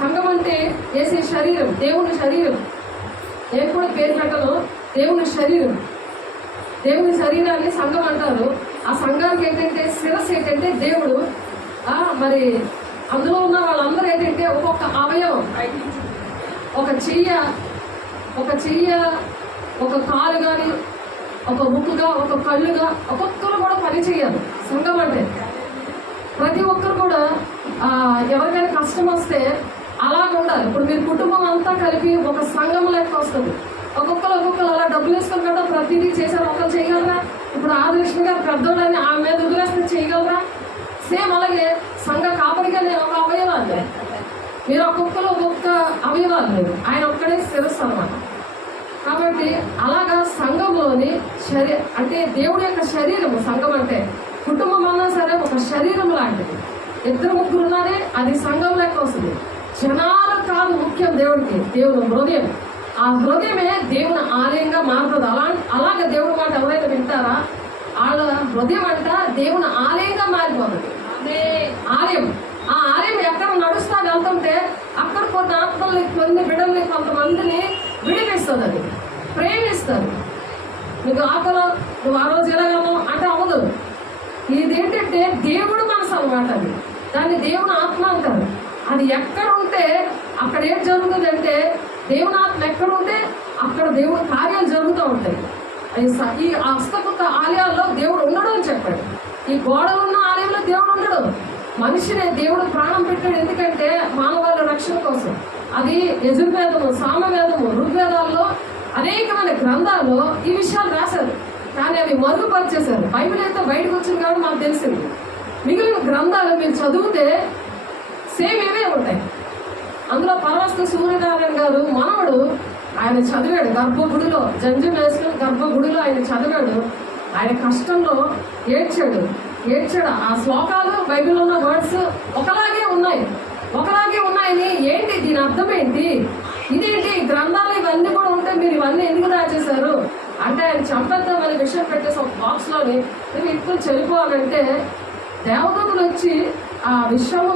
సంఘం అంటే వేసే శరీరం, దేవుని శరీరం. నేను కూడా పేరు పెట్టను, దేవుని శరీరం. దేవుని శరీరాన్ని సంఘం అంటారు. ఆ సంఘానికి ఏంటంటే శిరస్సు ఏంటంటే దేవుడు. మరి అందులో ఉన్న వాళ్ళందరూ ఏంటంటే ఒక్కొక్క అవయవం, ఒక చెయ్య, ఒక కాలు కానీ, ఒక ముక్కుగా, ఒక కళ్ళుగా ఒక్కొక్కరు కూడా పని చేయాలి. సంఘం అంటే ప్రతి ఒక్కరు కూడా ఎవరికైనా కష్టం వస్తే అలాగ ఉండాలి. ఇప్పుడు మీరు కుటుంబం అంతా కలిపి ఒక సంఘం లెక్క వస్తుంది. ఒక్కొక్కరు అలా డబ్బులు వేసుకొని కూడా ప్రతిదీ చేశారు. ఒకరు చేయగలరా? ఇప్పుడు ఆదర్శం గారు పెద్దోళ్ళని ఆమె మీద వదిలేస్తే చేయగలరా? సేమ్ అలాగే సంఘ కాపరిగా నేను ఒక అవయవాలు, మీరు ఒక్కొక్కరు ఒక్కొక్క అవయవాలు లేదు, ఆయన ఒక్కడే శిరస్సు అన్నమాట. కాబట్టి అలాగా సంఘంలోని అంటే దేవుడి యొక్క శరీరము. సంఘం అంటే కుటుంబం అన్నా సరే ఒక శరీరం లాంటిది. ఇద్దరు ముగ్గురు ఉన్నారే అది సంఘం లెక్క వస్తుంది. జనాలు కాదు ముఖ్యం దేవుడికి, దేవుని హృదయం. ఆ హృదయమే దేవుని ఆలయంగా మారుతుంది. అలాగే దేవుడి మాట ఎవరైతే వింటారా వాళ్ళ హృదయం అంట దేవుని ఆలయంగా మారిపోతుంది. ఆలయం, ఆ ఆలయం ఎక్కడ నడుస్తా వెళ్తుంటే అక్కడ కొన్ని ఆత్మల్ని, కొన్ని బిడ్డల్ని, కొంతమందిని విడిపిస్తుంది. అది ప్రేమిస్తుంది. నీకు ఆకలో నువ్వు ఆ రోజు ఎలాగను అంటే అవ్వదు. ఇదేంటంటే దేవుడు మనసు అన్నమాట. అది దాన్ని దేవుని ఆత్మ అంటారు. అది ఎక్కడ ఉంటే అక్కడ ఏం జరుగుతుంది అంటే దేవుని ఆత్మ ఎక్కడ ఉంటే అక్కడ దేవుడి కార్యాలు జరుగుతూ ఉంటాయి. ఈ హస్తకృత ఆలయాల్లో దేవుడు ఉండడు అని చెప్పాడు. ఈ గోడలు ఉన్న ఆలయంలో దేవుడు ఉండడు. మనిషినే దేవుడు ప్రాణం పెట్టాడు. ఎందుకంటే మానవాళ్ళ రక్షణ కోసం. అది యజుర్వేదము, సామవేదము, ఋగ్వేదాల్లో అనేకమైన గ్రంథాల్లో ఈ విషయాలు రాశారు. కానీ అవి మరుగుపరిచేశారు. బైబిల్ అయితే బయటకు వచ్చింది కాబట్టి మాకు తెలిసింది. మిగిలిన గ్రంథాలు మీరు చదివితే సేమ్ ఇవే ఉంటాయి. అందులో పరవస్తు సూర్యనారాయణ గారు మనవడు ఆయన చదివాడు గర్భగుడిలో, జంజం వేసుకుని గర్భగుడిలో ఆయన చదివాడు. ఆయన కష్టంలో ఏడ్చాడు. ఆ శ్లోకాలు బైబిల్లో ఉన్న వర్డ్స్ ఒకలాగే ఉన్నాయని ఏంటి దీని అర్థం ఏంటి, ఇదేంటి గ్రంథాలు ఇవన్నీ కూడా ఉంటే మీరు ఇవన్నీ ఎందుకు దాచేశారు అంటే ఆయన చంపేద్దామని విషయం పెట్టేసి ఒక బాక్స్లోని నువ్వు ఇప్పుడు చనిపోవాలంటే దేవదూతలు వచ్చి ఆ విషయం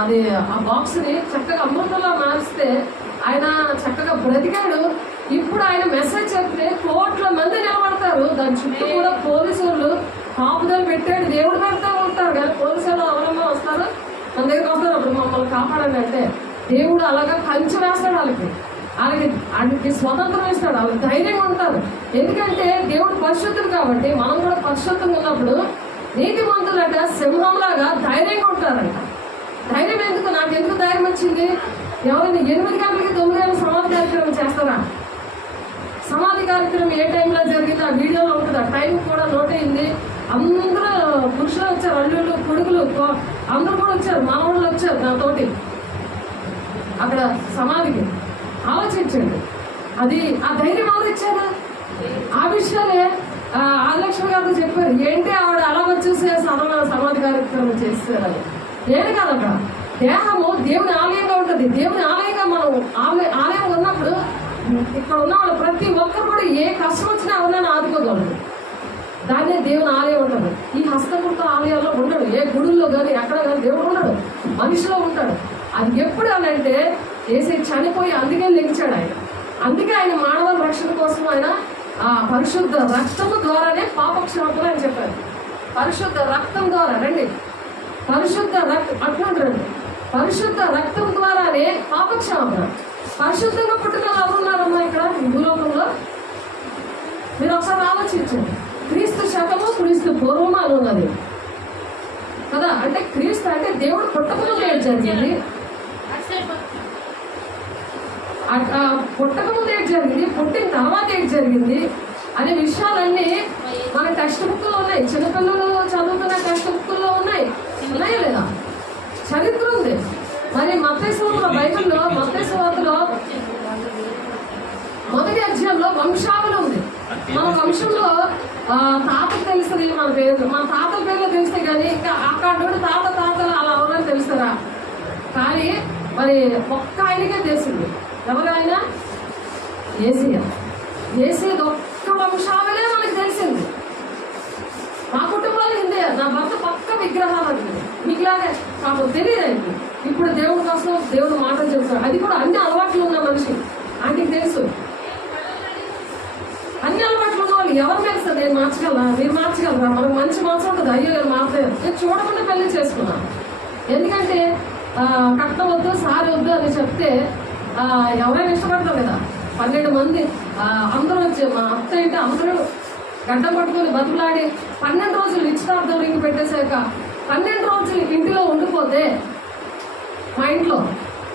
అది ఆ బాక్స్ని చక్కగా అమృతంలో మారిస్తే ఆయన చక్కగా బ్రతికాడు. ఇప్పుడు ఆయన మెసేజ్ చెప్తే కోట్ల మంది నిలబడతారు. దాని చుట్టూ కూడా పోలీసు వాళ్ళు కాపుదలు పెట్టాడు. దేవుడు పెడతా ఉంటారు కానీ పోలీసు వాళ్ళు అవలంబన వస్తారు, మన దగ్గరికి వస్తారు. అప్పుడు మమ్మల్ని కాపాడండి అంటే దేవుడు అలాగా కంచె వేస్తాడు. వాళ్ళకి స్వతంత్రం ఇస్తాడు. వాళ్ళకి ధైర్యంగా ఉంటారు. ఎందుకంటే దేవుడు పరిశుద్ధుడు కాబట్టి మనం కూడా పరిశుద్ధంగా ఉన్నప్పుడు నీతిమంతులట సింహంలాగా ధైర్యంగా ఉంటారంట. ధైర్యం ఎందుకు? నాకు ఎందుకు ధైర్యం వచ్చింది? ఎవరైనా 8 గంటలకి 9 గంటల సమాధి కార్యక్రమం చేస్తారా? సమాధి కార్యక్రమం ఏ టైంలో జరిగింది ఆ వీడియోలో ఉంటుంది. ఆ టైం కూడా నోట్ అయింది. అందరూ పురుషులు వచ్చారు, అల్లుళ్ళు, కొడుకులు అందరూ కూడా వచ్చారు, మనవాళ్ళు వచ్చారు నాతోటి అక్కడ సమాధికి. ఆలోచించండి, అది ఆ ధైర్యం ఎవరు ఇచ్చారు? ఆ విషయాలే ఆదిలక్ష్మి గారు చెప్పారు. ఏంటి ఆవిడ అలా వచ్చేసే సమాధి కార్యక్రమం చేస్తారు. ఏది కాదు, అక్కడ దేహము దేవుని ఆలయంగా ఉంటుంది. దేవుని ఆలయంగా మనం ఆలయం ఉన్నప్పుడు ఇక్కడ ఉన్న వాళ్ళు ప్రతి ఒక్కరు కూడా ఏ కష్టం వచ్చినా ఎవరైనా ఆదుకోగలరు. దాన్నే దేవుని ఆలయం ఉంటుంది. ఈ హస్తకృత ఆలయాల్లో ఉండడు. ఏ గుడుల్లో కానీ ఎక్కడ కానీ దేవుడు ఉండడు, మనిషిలో ఉంటాడు. అది ఎప్పుడు అనంటే వేసి చనిపోయి అందుకే లెగిచాడు ఆయన. అందుకే ఆయన మానవ రక్షణ కోసం ఆయన పరిశుద్ధ రక్తము ద్వారానే పాపక్షమాపణ అని చెప్పారు. పరిశుద్ధ రక్తం ద్వారా రండి, పరిశుద్ధ అట్లుంటారండి. పరిశుద్ధ రక్తం ద్వారానే పాపక్షమాపణ. పరిశుద్ధంగా పుట్టుకలు ఎవరున్నారమ్మా ఇక్కడ భూలోకంలో? మీరు ఒకసారి ఆలోచించండి. క్రీస్తు శకము క్రీస్తు పూర్వము అని ఉన్నది కదా. అంటే క్రీస్తు అంటే దేవుడు పుట్టకముందు ఏం జరిగింది, పుట్టకముందు ఏంటి జరిగింది, పుట్టిన తర్వాత ఏంటి జరిగింది అనే విషయాలన్నీ మన టెక్స్ట్ బుక్లో ఉన్నాయి. చిన్నపిల్లలు చదువుతున్న టెక్స్ట్ బుక్లో ఉన్నాయా లేదా? చరిత్ర ఉంది. మరి మత్తయి సువార్తలో, బైబిల్లో మత్తయి సువార్తలో మొదటి అధ్యాయంలో వంశావళి ఉంది. మన వంశంలో తాతకు తెలుస్తుంది మన పేరు, మన తాతల పేర్లో తెలుస్తాయి. కానీ ఇంకా అక్కడ తాతలు అలా ఎవరని తెలుస్తారా? కానీ మరి ఒక్క ఆయనకే తెలిసింది. ఎవరైనా ఏసీ ఒక్క వంశావళే మనకు తెలిసింది. మా కుటుంబం పాపం తెలియదు ఆయనకి. ఇప్పుడు దేవుడి కోసం దేవుడు మాటలు చెప్తాడు. అది కూడా అన్ని అలవాట్లు ఉన్న మనిషి, ఆయనకి తెలుసు. అన్ని అలవాట్లు ఉన్న వాళ్ళు ఎవరు తెలుసు నేను మార్చగలరా, మీరు మార్చగలరా, మనకు మంచి మనసు ఉంటుంది. అయ్యో నేను మారలేదు, నేను చూడకుండా పెళ్లి చేసుకున్నాను. ఎందుకంటే కట్ట వద్దు సారి వద్దు అని చెప్తే ఎవరైనా ఇష్టపడతారు కదా. 12 మంది అందరూ వచ్చి మా అత్త ఏంటి అందరూ గడ్డం పట్టుకొని బతుకులాడి 12 రోజులు నిశ్చితార్థం రింగ్ పెట్టేశాక 12 రోజులు ఇంటిలో ఉండిపోతే, మా ఇంట్లో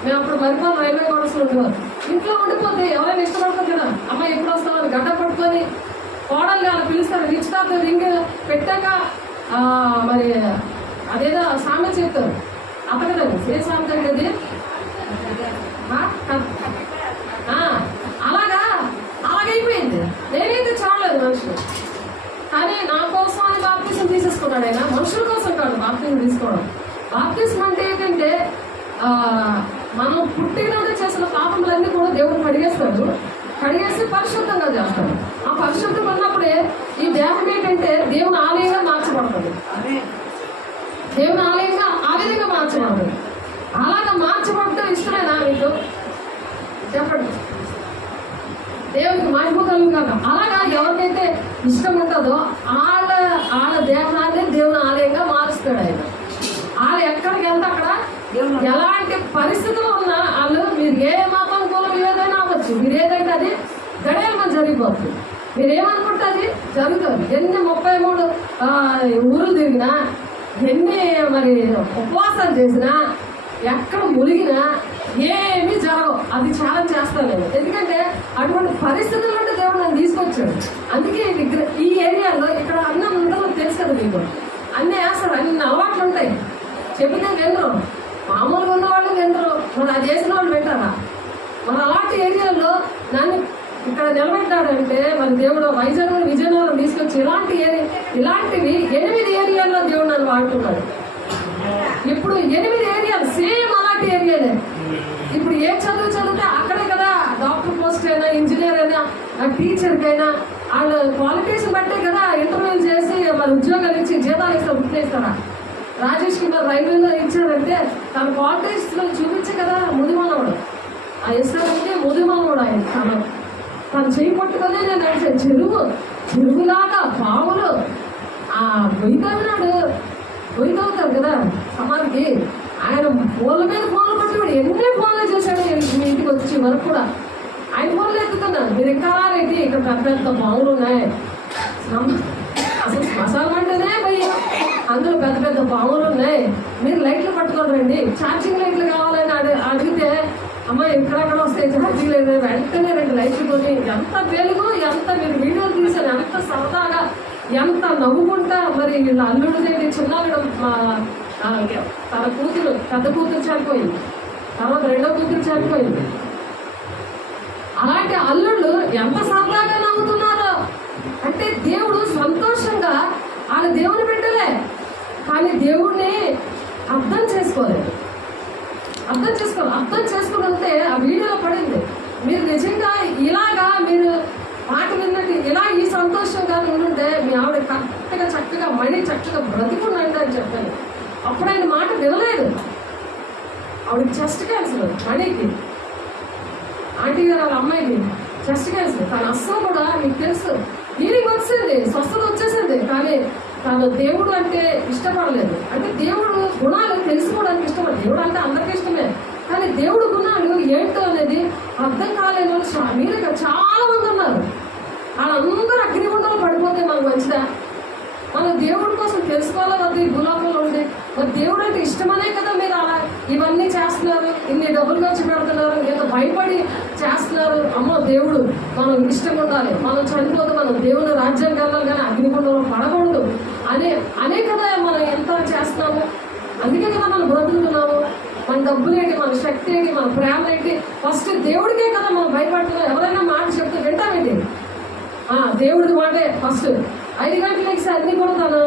మేము అప్పుడు మరిపాలు రైల్వే క్వార్టర్స్లో ఉండేవారు, ఇంట్లో ఉండిపోతే ఎవరైనా ఇష్టపడతారు కదా. అమ్మాయి ఎప్పుడు వస్తామని గడ్డం పట్టుకొని కోడల్ని అలా పిలుస్తారు. నిశ్చితార్థం రింగ్ పెట్టాక మరి అదేదో సామెత చెప్తారు, అతకదండి ఏ సామెత అనేది అలాగైపోయింది. నేనైతే చూడలేదు మనుషులు, కానీ నా కోసం ఆయన బాప్తిజం తీసేసుకున్నాడు. ఆయన మనుషుల కోసం కాదు బాప్తిజం తీసుకోవడం. బాప్తిజం అంటే ఏంటంటే మనం పుట్టినోడే చేసిన పాపములన్నీ కూడా దేవుడు కడిగేస్తాడు. కడిగేసి పరిశుద్ధంగా చేస్తాడు. ఆ పరిశుద్ధం ఉన్నప్పుడే ఈ దేహం ఏంటంటే దేవుని ఆలయంగా మార్చబడుతుంది. దేవుని ఆలయంగా ఆ విధంగా మార్చబడుతుంది. అలాగా మార్చబడటం ఇష్టమేనా మీకు? చెప్పండి. దేవునికి మహిమ కలుగుగాక. అలాగా ఎవరికైతే ఇష్టం ఉంటుందో వాళ్ళ దేహాన్ని దేవుని ఆలయంగా మారుస్తాడు ఆయన. వాళ్ళు ఎక్కడికి వెళ్తే అక్కడ ఎలాంటి పరిస్థితులు ఉన్నా వాళ్ళు, మీరు ఏ మతం కులం ఏదైనా అవ్వచ్చు, మీరు ఏదంటే అది గడియలు జరిగిపోతుంది. మీరు ఏమనుకుంటే అది జరుగుతుంది. ఎన్ని 33 ఊరులు తిరిగినా, ఎన్ని మరి ఉపవాసాలు చేసినా, ఎక్కడ మునిగినా ఏమీ జరగవు. అది చాలా చేస్తాను నేను. ఎందుకంటే అటువంటి పరిస్థితుల నుండి దేవుడు నన్ను తీసుకొచ్చాడు. అందుకే ఈ ఏరియాలో ఇక్కడ అన్నం ఉండదు తెలుసు కదా మీకు. అన్నీ వేస్తారు, అన్ని అలవాట్లు ఉంటాయి. చెబితే వినరు, మామూలుగా ఉన్న వాళ్ళు వినరు, మరి అది చేసిన వాళ్ళు వింటారా? మరి అలాంటి ఏరియాలో నన్ను ఇక్కడ నిలబెట్టాడంటే మరి దేవుడు వైజాగ్ విజయనగరం తీసుకొచ్చి ఇలాంటివి 8 ఏరియాల్లో దేవుడు నన్ను వాడుతున్నాడు. ఇప్పుడు 8 ఏరియాలు సేమ్ అలాంటి ఏరియాలే. ఇప్పుడు ఏ చదువు చదివితే అక్కడే కదా డాక్టర్ పోస్ట్ అయినా, ఇంజనీర్ అయినా, టీచర్కైనా వాళ్ళ క్వాలిఫికేషన్ బట్టే కదా ఇంటర్వ్యూలు చేసి మరి ఉద్యోగాలు ఇచ్చి జీతాలు ఇస్తారు. గుర్తిస్తారా? రాజేష్ కుమార్ రైల్వేలో ఇచ్చారంటే తన క్వాలిఫికేషన్లో చూపించే కదా ముదిమానవుడు. ఆ ఇస్తారంటే ముదిమానవుడు ఆయన. తను చేయి పట్టుకొని నేను నడిచాను. చెరువులాగా పావులు గొయ్యి తవ్వుతారు కదా సమాధికి. ఆయన ఫోన్ల మీద ఫోన్లు పట్టుకోడు. ఎన్ని ఫోన్లు చేశాడు మీ ఇంటికి వచ్చి వరకు కూడా. ఆయన ఫోన్లు ఎత్తుతున్నాను. మీరు ఇంకా రారేంటి, ఇక్కడ పెద్ద పావులు ఉన్నాయి. అసలు శ్మశానం అంటేనే పోయి అందులో పెద్ద పావులు ఉన్నాయి. మీరు లైట్లు పట్టుకొని రండి, ఛార్జింగ్ లైట్లు కావాలని అడిగితే అమ్మ ఎక్కడెక్కడ వస్తాయి ఛార్జింగ్ లేదు, వెంటనే 2 లైట్లు కొని ఎంత వెలుగు, ఎంత మీరు వీడియోలు తీసారు, ఎంత సరదాగా, ఎంత నవ్వుకుంటా. మరి వీళ్ళ అల్లుడు ఏంటి చిన్నల్లుడు తన కూతురు పెద్ద కూతురు చనిపోయింది, తర్వాత 2వ కూతురు చనిపోయింది. అలాంటి అల్లుళ్ళు ఎంత సరదాగా నవ్వుతున్నారో. అంటే దేవుడు సంతోషంగా వాళ్ళ దేవుని బిడ్డలే, కానీ దేవుడిని అర్థం చేసుకోలేదు. అర్థం చేసుకుని ఆ వీడియోలో పడింది. మీరు నిజంగా ఇలాగా మీరు మాట విన్నట్టు ఇలా ఈ సంతోషంగా ఉండుంటే మీ ఆవిడ కరెక్ట్గా చక్కగా మణి చక్కగా బ్రతికుండండి అని చెప్పాను. అప్పుడు ఆయన మాట వినలేదు. ఆవిడకి చెస్ట్ క్యాన్సర్, మణికి ఆంటీ గారు వాళ్ళ అమ్మాయికి చెస్ట్ క్యాన్సర్. తన అస్సం కూడా మీకు తెలుసు హీలింగ్ వచ్చింది, స్వస్థత వచ్చేసింది, కానీ తను దేవుడు అంటే ఇష్టపడలేదు. అంటే దేవుడు గుణాలు తెలుసుకోవడానికి ఇష్టపడదు. దేవుడు అంటే అందరికీ ఇష్టమే, కానీ దేవుడు గుణాలు ఏంటో అనేది అర్థం కాలేని వాళ్ళు మీరు చాలా మంది ఉన్నారు. వాళ్ళందరూ అగ్నిగుండాలు పడిపోతే మనకు మంచిదా? మన దేవుడి కోసం తెలుసుకోవాలా వద్దు ఈ భూలోకంలో ఉండి? మరి దేవుడు అంటే ఇష్టమనే కదా మీరు అలా ఇవన్నీ చేస్తున్నారు, ఇన్ని డబ్బులు ఖర్చు పెడుతున్నారు, ఇంత భయపడి చేస్తున్నారు. అమ్మో దేవుడు మనం ఇష్టంగా ఉండాలి, మనం చనిపోతే మనం దేవుని రాజ్యానికి వెళ్ళాలి, కానీ అగ్నిగుండంలో పడకూడదు అనే కదా మనం ఎంత చేస్తున్నాము. అందుకే కదా మనం బ్రతుకుతున్నాము. మన డబ్బులేంటి, మన శక్తి ఏంటి, మన ప్రేమ ఏంటి, ఫస్ట్ దేవుడికే కదా మనం భయపడుతున్నాం. ఎవరైనా మాట చెప్తే వింటామేంటి? దేవుడికి మాటే ఫస్ట్. 5 గంటలకి అన్ని కూడా తను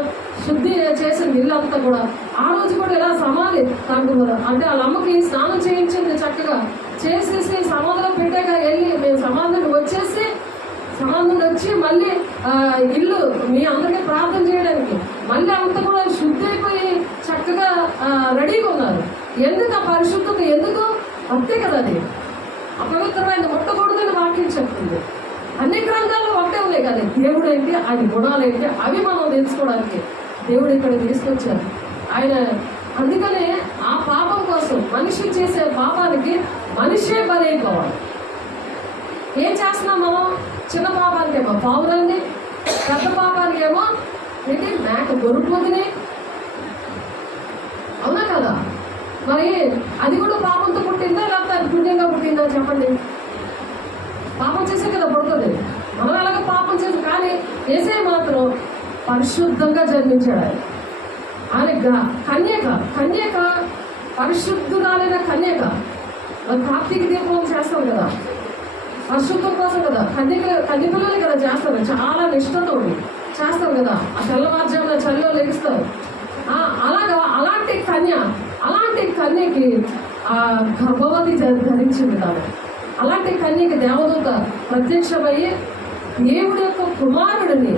శుద్ధి చేసింది ఇల్లంతా కూడా. ఆ రోజు కూడా ఇలా సమాధి తనకు అంటే వాళ్ళ అమ్మకి స్నానం చేయించింది, చక్కగా చేసేసి సమాధిలో పెట్టాక వెళ్ళి మేము సమాధికి వచ్చేసి సమాధిని వచ్చి మళ్ళీ ఇల్లు మీ అందరికీ ప్రార్థన చేయడానికి మళ్ళీ అంతా కూడా శుద్ధి అయిపోయి చక్కగా రెడీగా కదా అది అపవిత్రమైన ముట్టకూడదని వాక్యం చెప్తుంది. అన్ని గ్రంథాలు ఒకటే ఉన్నాయి కానీ దేవుడు ఏంటి, ఆయన గుణాలు ఏంటి అవి మనం తెలుసుకోవడానికి దేవుడు ఇక్కడ తీసుకొచ్చారు ఆయన. అందుకనే ఆ పాపం కోసం మనిషి చేసే పాపానికి మనిషే బలైపోవాలి. ఏం చేస్తున్నాం మనం? చిన్న పాపానికేమో పావురాన్ని, పెద్ద పాపానికేమో ఏంటి మేక గొరుపుని, అవునా కదా? మరి అది కూడా పాపంతో పుట్టిందా లేకపోతే అది పుణ్యంగా పుట్టిందా చెప్పండి? పాపం చేసే కదా పుడుతుంది. మనం ఎలాగ పాపం చేసి, కానీ యేసయ్య మాత్రం పరిశుద్ధంగా జన్మించాడు. ఆయన కన్యక పరిశుద్ధురాలైన కన్యక. మరి కార్తీక దీపం చేస్తాం కదా పరిశుద్ధం కోసం కదా, కన్యకలే కదా చేస్తారు, చాలా నిష్ఠతో చేస్తారు కదా. ఆ తెల్లవారుజామున చలిలో లెగిస్తారు. అలాంటి కన్యకి ఆ గర్భవతి ధరించింది తాను. అలాంటి కన్యకి దేవదూత ప్రత్యక్షమయ్యి దేవుడి యొక్క కుమారుడిని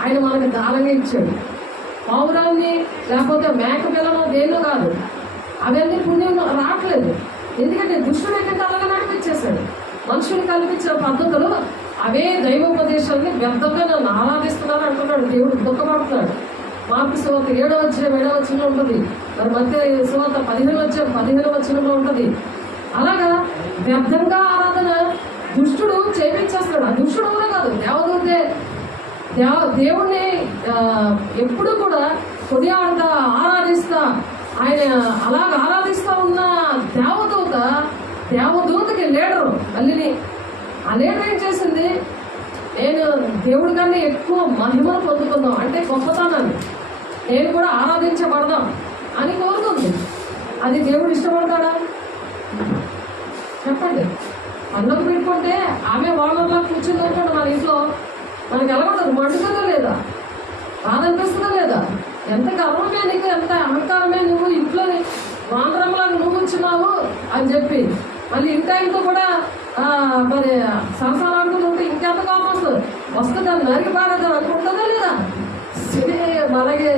ఆయన మనకు దానంగా ఇచ్చాడు. పావురాన్ని లేకపోతే మేక పిల్లను దేన్నో కాదు, అవన్నీ పుణ్యం రావట్లేదు. ఎందుకంటే దుష్టుడు ఏంటంటే అలాగే నడిపించేశాడు. మనుషులు కల్పించిన పద్ధతులు అవే దైవోపదేశాన్ని వ్యర్థంగా నన్ను ఆరాధిస్తున్నారు అంటున్నాడు దేవుడు. దుఃఖపడుతున్నాడు. మార్కు సువార్త 7వ వచనంలో ఉంటుంది, మరి మత్తయి సువార్త 15వ వచనంలో ఉంటుంది. అలాగా వ్యర్థంగా ఆరాధన దుష్టుడు చేపించేస్తాడు. ఆ దుష్టుడు కూడా కాదు, దేవదూతే. దేవుణ్ణి ఎప్పుడు కూడా కొనియాడుతా ఆరాధిస్తా ఆయన అలాగ ఆరాధిస్తా ఉన్న దేవదూతకి లీడరు మళ్ళీ. ఆ లీడర్ ఏం చేసింది? నేను దేవుడి కన్నా ఎక్కువ మహిమను పొందుకుందాం అంటే గొప్పతనాన్ని, నేను కూడా ఆరాధించబడదాం అని కోరుతుంది. అది దేవుడు ఇష్టపడతాడా చెప్పండి? అన్నం పెట్టుకుంటే ఆమె వాళ్ళలో కూర్చుంది అనుకోండి మన ఇంట్లో, మనకి ఎలా ఉంటుంది? మండుతుందా లేదా? బాధ అనిపిస్తుందా లేదా? ఎంత గర్వమే నీకు, ఎంత అహంకారమే నువ్వు ఇంట్లో వాంద్రంలాగా నువ్వు వచ్చినావు అని చెప్పి మళ్ళీ ఇంటాయంతో కూడా మరి సంసారాడుకుంటుంటే ఇంకెంత కోపం వస్తుంది. అని నరికి పాడదాం అనుకుంటుందా లేదా? అలాగే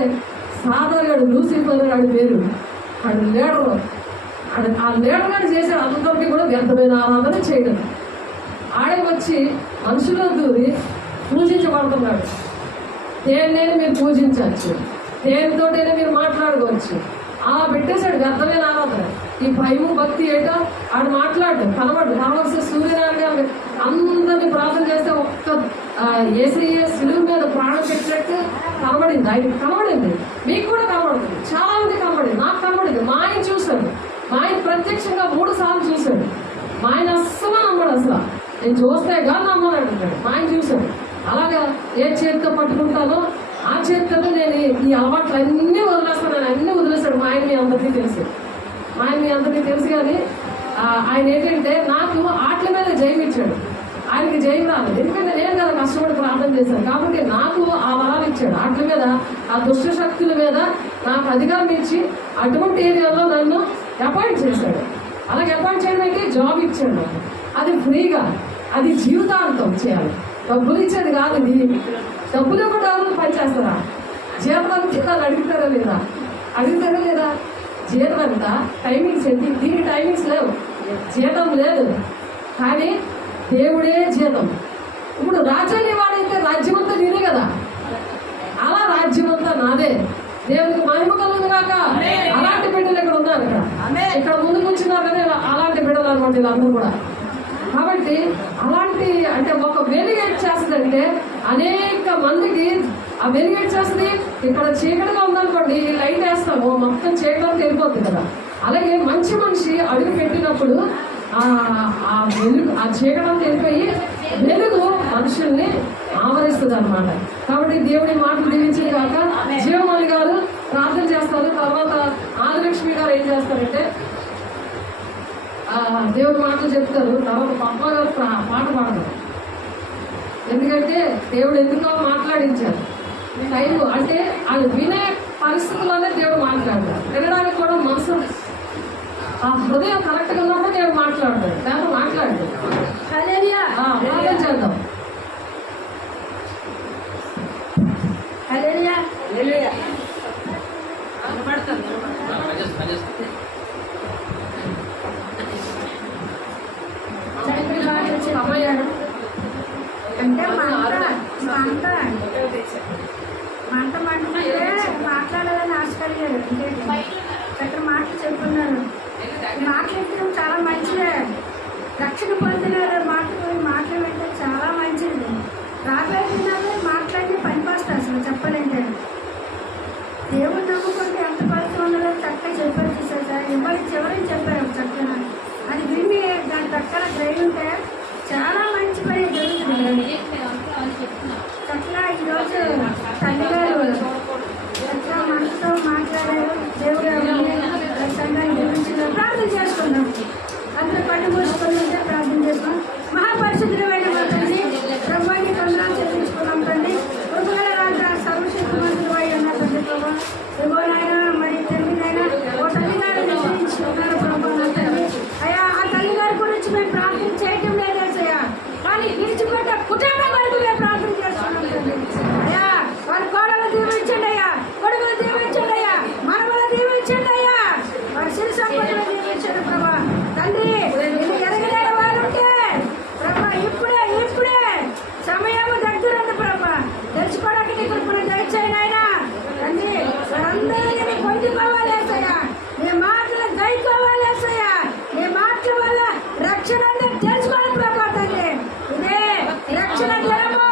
సాదరుగాడు లూసిఫర్ గాడి పేరు, ఆడు లీడరు. ఆ లీడర్ గాడు చేశాడు అందరికీ కూడా వ్యర్థమైన ఆరాధన చేయడం. ఆడే వచ్చి మనుషుల్లో దూరి పూజించబడుతున్నాడు. దేన్నైనా మీరు పూజించవచ్చు, దేనితోటైనా మీరు మాట్లాడుకోవచ్చు. పెట్టేశాడు వ్యర్థమైన ఆరాధన. ఈ భయము భక్తి ఏంటో ఆడు కనబడ్డు కావాల్సిన సూర్యనారాయణ అందరినీ ప్రార్థన చేస్తే ఒక్క యేసయ్య సిలువ మీద ప్రాణం పెట్టినట్టు కనబడింది. ఆయనకి కనబడింది, మీకు కూడా కనబడుతుంది, చాలా మంది కనబడింది, నాకు కనబడింది. మా ఆయన చూశాడు, మా ఆయన ప్రత్యక్షంగా 3 సార్లు చూశాడు. మా ఆయన అస్సలు నమ్మడు, అసలు నేను చూస్తే కానీ నమ్మని అంటున్నాడు. మా ఆయన చూశాడు. అలాగా ఏ చేతితో పట్టుకుంటానో ఆ చేతితో నేను ఈ అలవాట్లు అన్నీ వదిలేస్తాను. అన్నీ వదిలేస్తాడు. మా ఆయన మీ అందరికీ తెలుసు కానీ ఆయన ఏంటంటే నాకు ఆటల మీద జయం ఇచ్చాడు, ఆయనకి జయం రాదు. ఎందుకంటే నేను కదా కష్టపడి ప్రార్థన చేశాను కాబట్టి నాకు ఆ వరాలు ఇచ్చాడు. ఆటల మీద ఆ దుష్ట శక్తుల మీద నాకు అధికారం ఇచ్చి అటువంటి ఏరియాలో నన్ను అపాయింట్ చేశాడు. అలాగే అపాయింట్ చేయడం అయితే జాబ్ ఇచ్చాడు నాకు, అది ఫ్రీగా, అది జీవితాంతం చేయాలి. డబ్బులు ఇచ్చేది కాదు. ఇది డబ్బులు కూడా డబ్బులు పనిచేస్తారా? జీతం అంతా అడుగుతారా లేదా? జీతం అంతా టైమింగ్స్ ఏంటి? దీనికి టైమింగ్స్ లేవు, జీతం లేదు. కానీ దేవుడే జీతం. ఇప్పుడు రాజ్యాన్ని వాడైతే రాజ్యం అంతా నేనే కదా, అలా రాజ్యం అంతా నాదే. దేవునికి మహిమ కలుగును కాక. అలాంటి బిడ్డలు ఇక్కడ ఉన్నారు, ఇక్కడ ముందుకు వచ్చినారు కదా, అలాంటి బిడ్డలు అనమాట వీళ్ళందరూ కూడా. కాబట్టి అలాంటి అంటే ఒక వెలిగేట్ చేస్తుందంటే అనేక మందికి ఆ వెలిగేట్ చేస్తుంది. ఇక్కడ చీకటిగా ఉందనుకోండి, లైట్ వేస్తాము మొత్తం చీకటి వెళ్ళిపోతుంది కదా. అలాగే మంచి మనిషి అడుగు పెట్టినప్పుడు ఆ వెలుగు ఆ చీకటి వెళ్ళిపోయి వెలుగు మనుషుల్ని ఆవరిస్తుంది అనమాట. కాబట్టి దేవుడి మాటలు దీవించింది కాక. జీవమణి గారు ప్రార్థన చేస్తారు, తర్వాత ఆదిలక్ష్మి గారు ఏం చేస్తారంటే దేవుడి మాటలు చెప్తారు, తర్వాత పప్ప గారు పాట పాడతారు. ఎందుకంటే దేవుడు ఎందుకో మాట్లాడించారు. టైము అంటే వాళ్ళు వినే పరిస్థితుల్లోనే దేవుడు మాట్లాడతారు. వినడానికి కూడా మనసు ఆ హృదయం కరెక్ట్గా ఉన్నప్పుడు దేవుడు మాట్లాడతాడు, లేకపోతే మాట్లాడదు. చేద్దాం. చక్కని మాటలు చెప్తున్నాను. ఈ మాటలు వినడం చాలా మంచిదే. రక్షణ పొందిన మాటలు వింటే చాలా మంచిది. రాబోయే దినాల్లో మాట్లాడి పనికొస్తా అసలు చెప్పాలంటే. దేవుడు నమ్ముకుంటే ఎంత ఫలితం ఉన్నదో చక్కగా చెప్పారు చూసారు సార్. ఇవాళ చివరికి చెప్పారు చక్కగా. అది విని దాని ప్రక్కన గ్రహి ఉంటే చాలా మంచి పని జరుగుతుంది. చక్కగా ఈరోజు తల్లిగారు చక్కగా మనసుతో మాట్లాడారు. దేవుడు సంఘాన్ని గురించి ప్రార్థన చేసుకున్నాం. అందరూ కళ్ళు మూసుకొని ఉంటే ప్రార్థన చేసుకున్నాం. మహాపరిశుద్ధులైన మా తండ్రి, ప్రభువాన్ని కొందరు చెల్లించుకున్నాం తండ్రి. కృపగల రాజా సర్వశక్తిమంతుడు అయి ఉన్న తండ్రి ప్రభా, ఇదిగో నాయన మరి తల్లినైనా ఓ తల్లిగారు నిశ్చయించి ఉన్నారు ప్రభా నా తండ్రి. అయ్యా ఆ తల్లిగారి గురించి మేము ప్రార్థన చేయటం లేదేసయ్యా, కానీ విడిచిపెట్టే కుటుంబం వరకు మేము ప్రార్థన చేస్తున్నాం తండ్రి. అయ్యా వారి కోడలు దీవించండి అయ్యా, కొడుకులు దీవించండి అయ్యా, మనవలు దీవించండి అయ్యా, వారి సిరి సంపదలు దీవించండి ప్రభా తండ్రి. ఇది ఎరగలేని వారు ఉంటే ప్రభా ఇప్పుడే సమయం దగ్గరుంది ప్రభా, తెలుసుకోవడానికి కృపను దయచేయండి ఆయన తండ్రి. వారందరినీ పొందుకోవాలేసయ్యా, నీ మాటలు దయకోవాలేసయ్యా, నీ మాటల వల్ల రక్షణ తెలుసుకోవాలి ప్రభా తండ్రి. ఇదే రక్షణ దినము,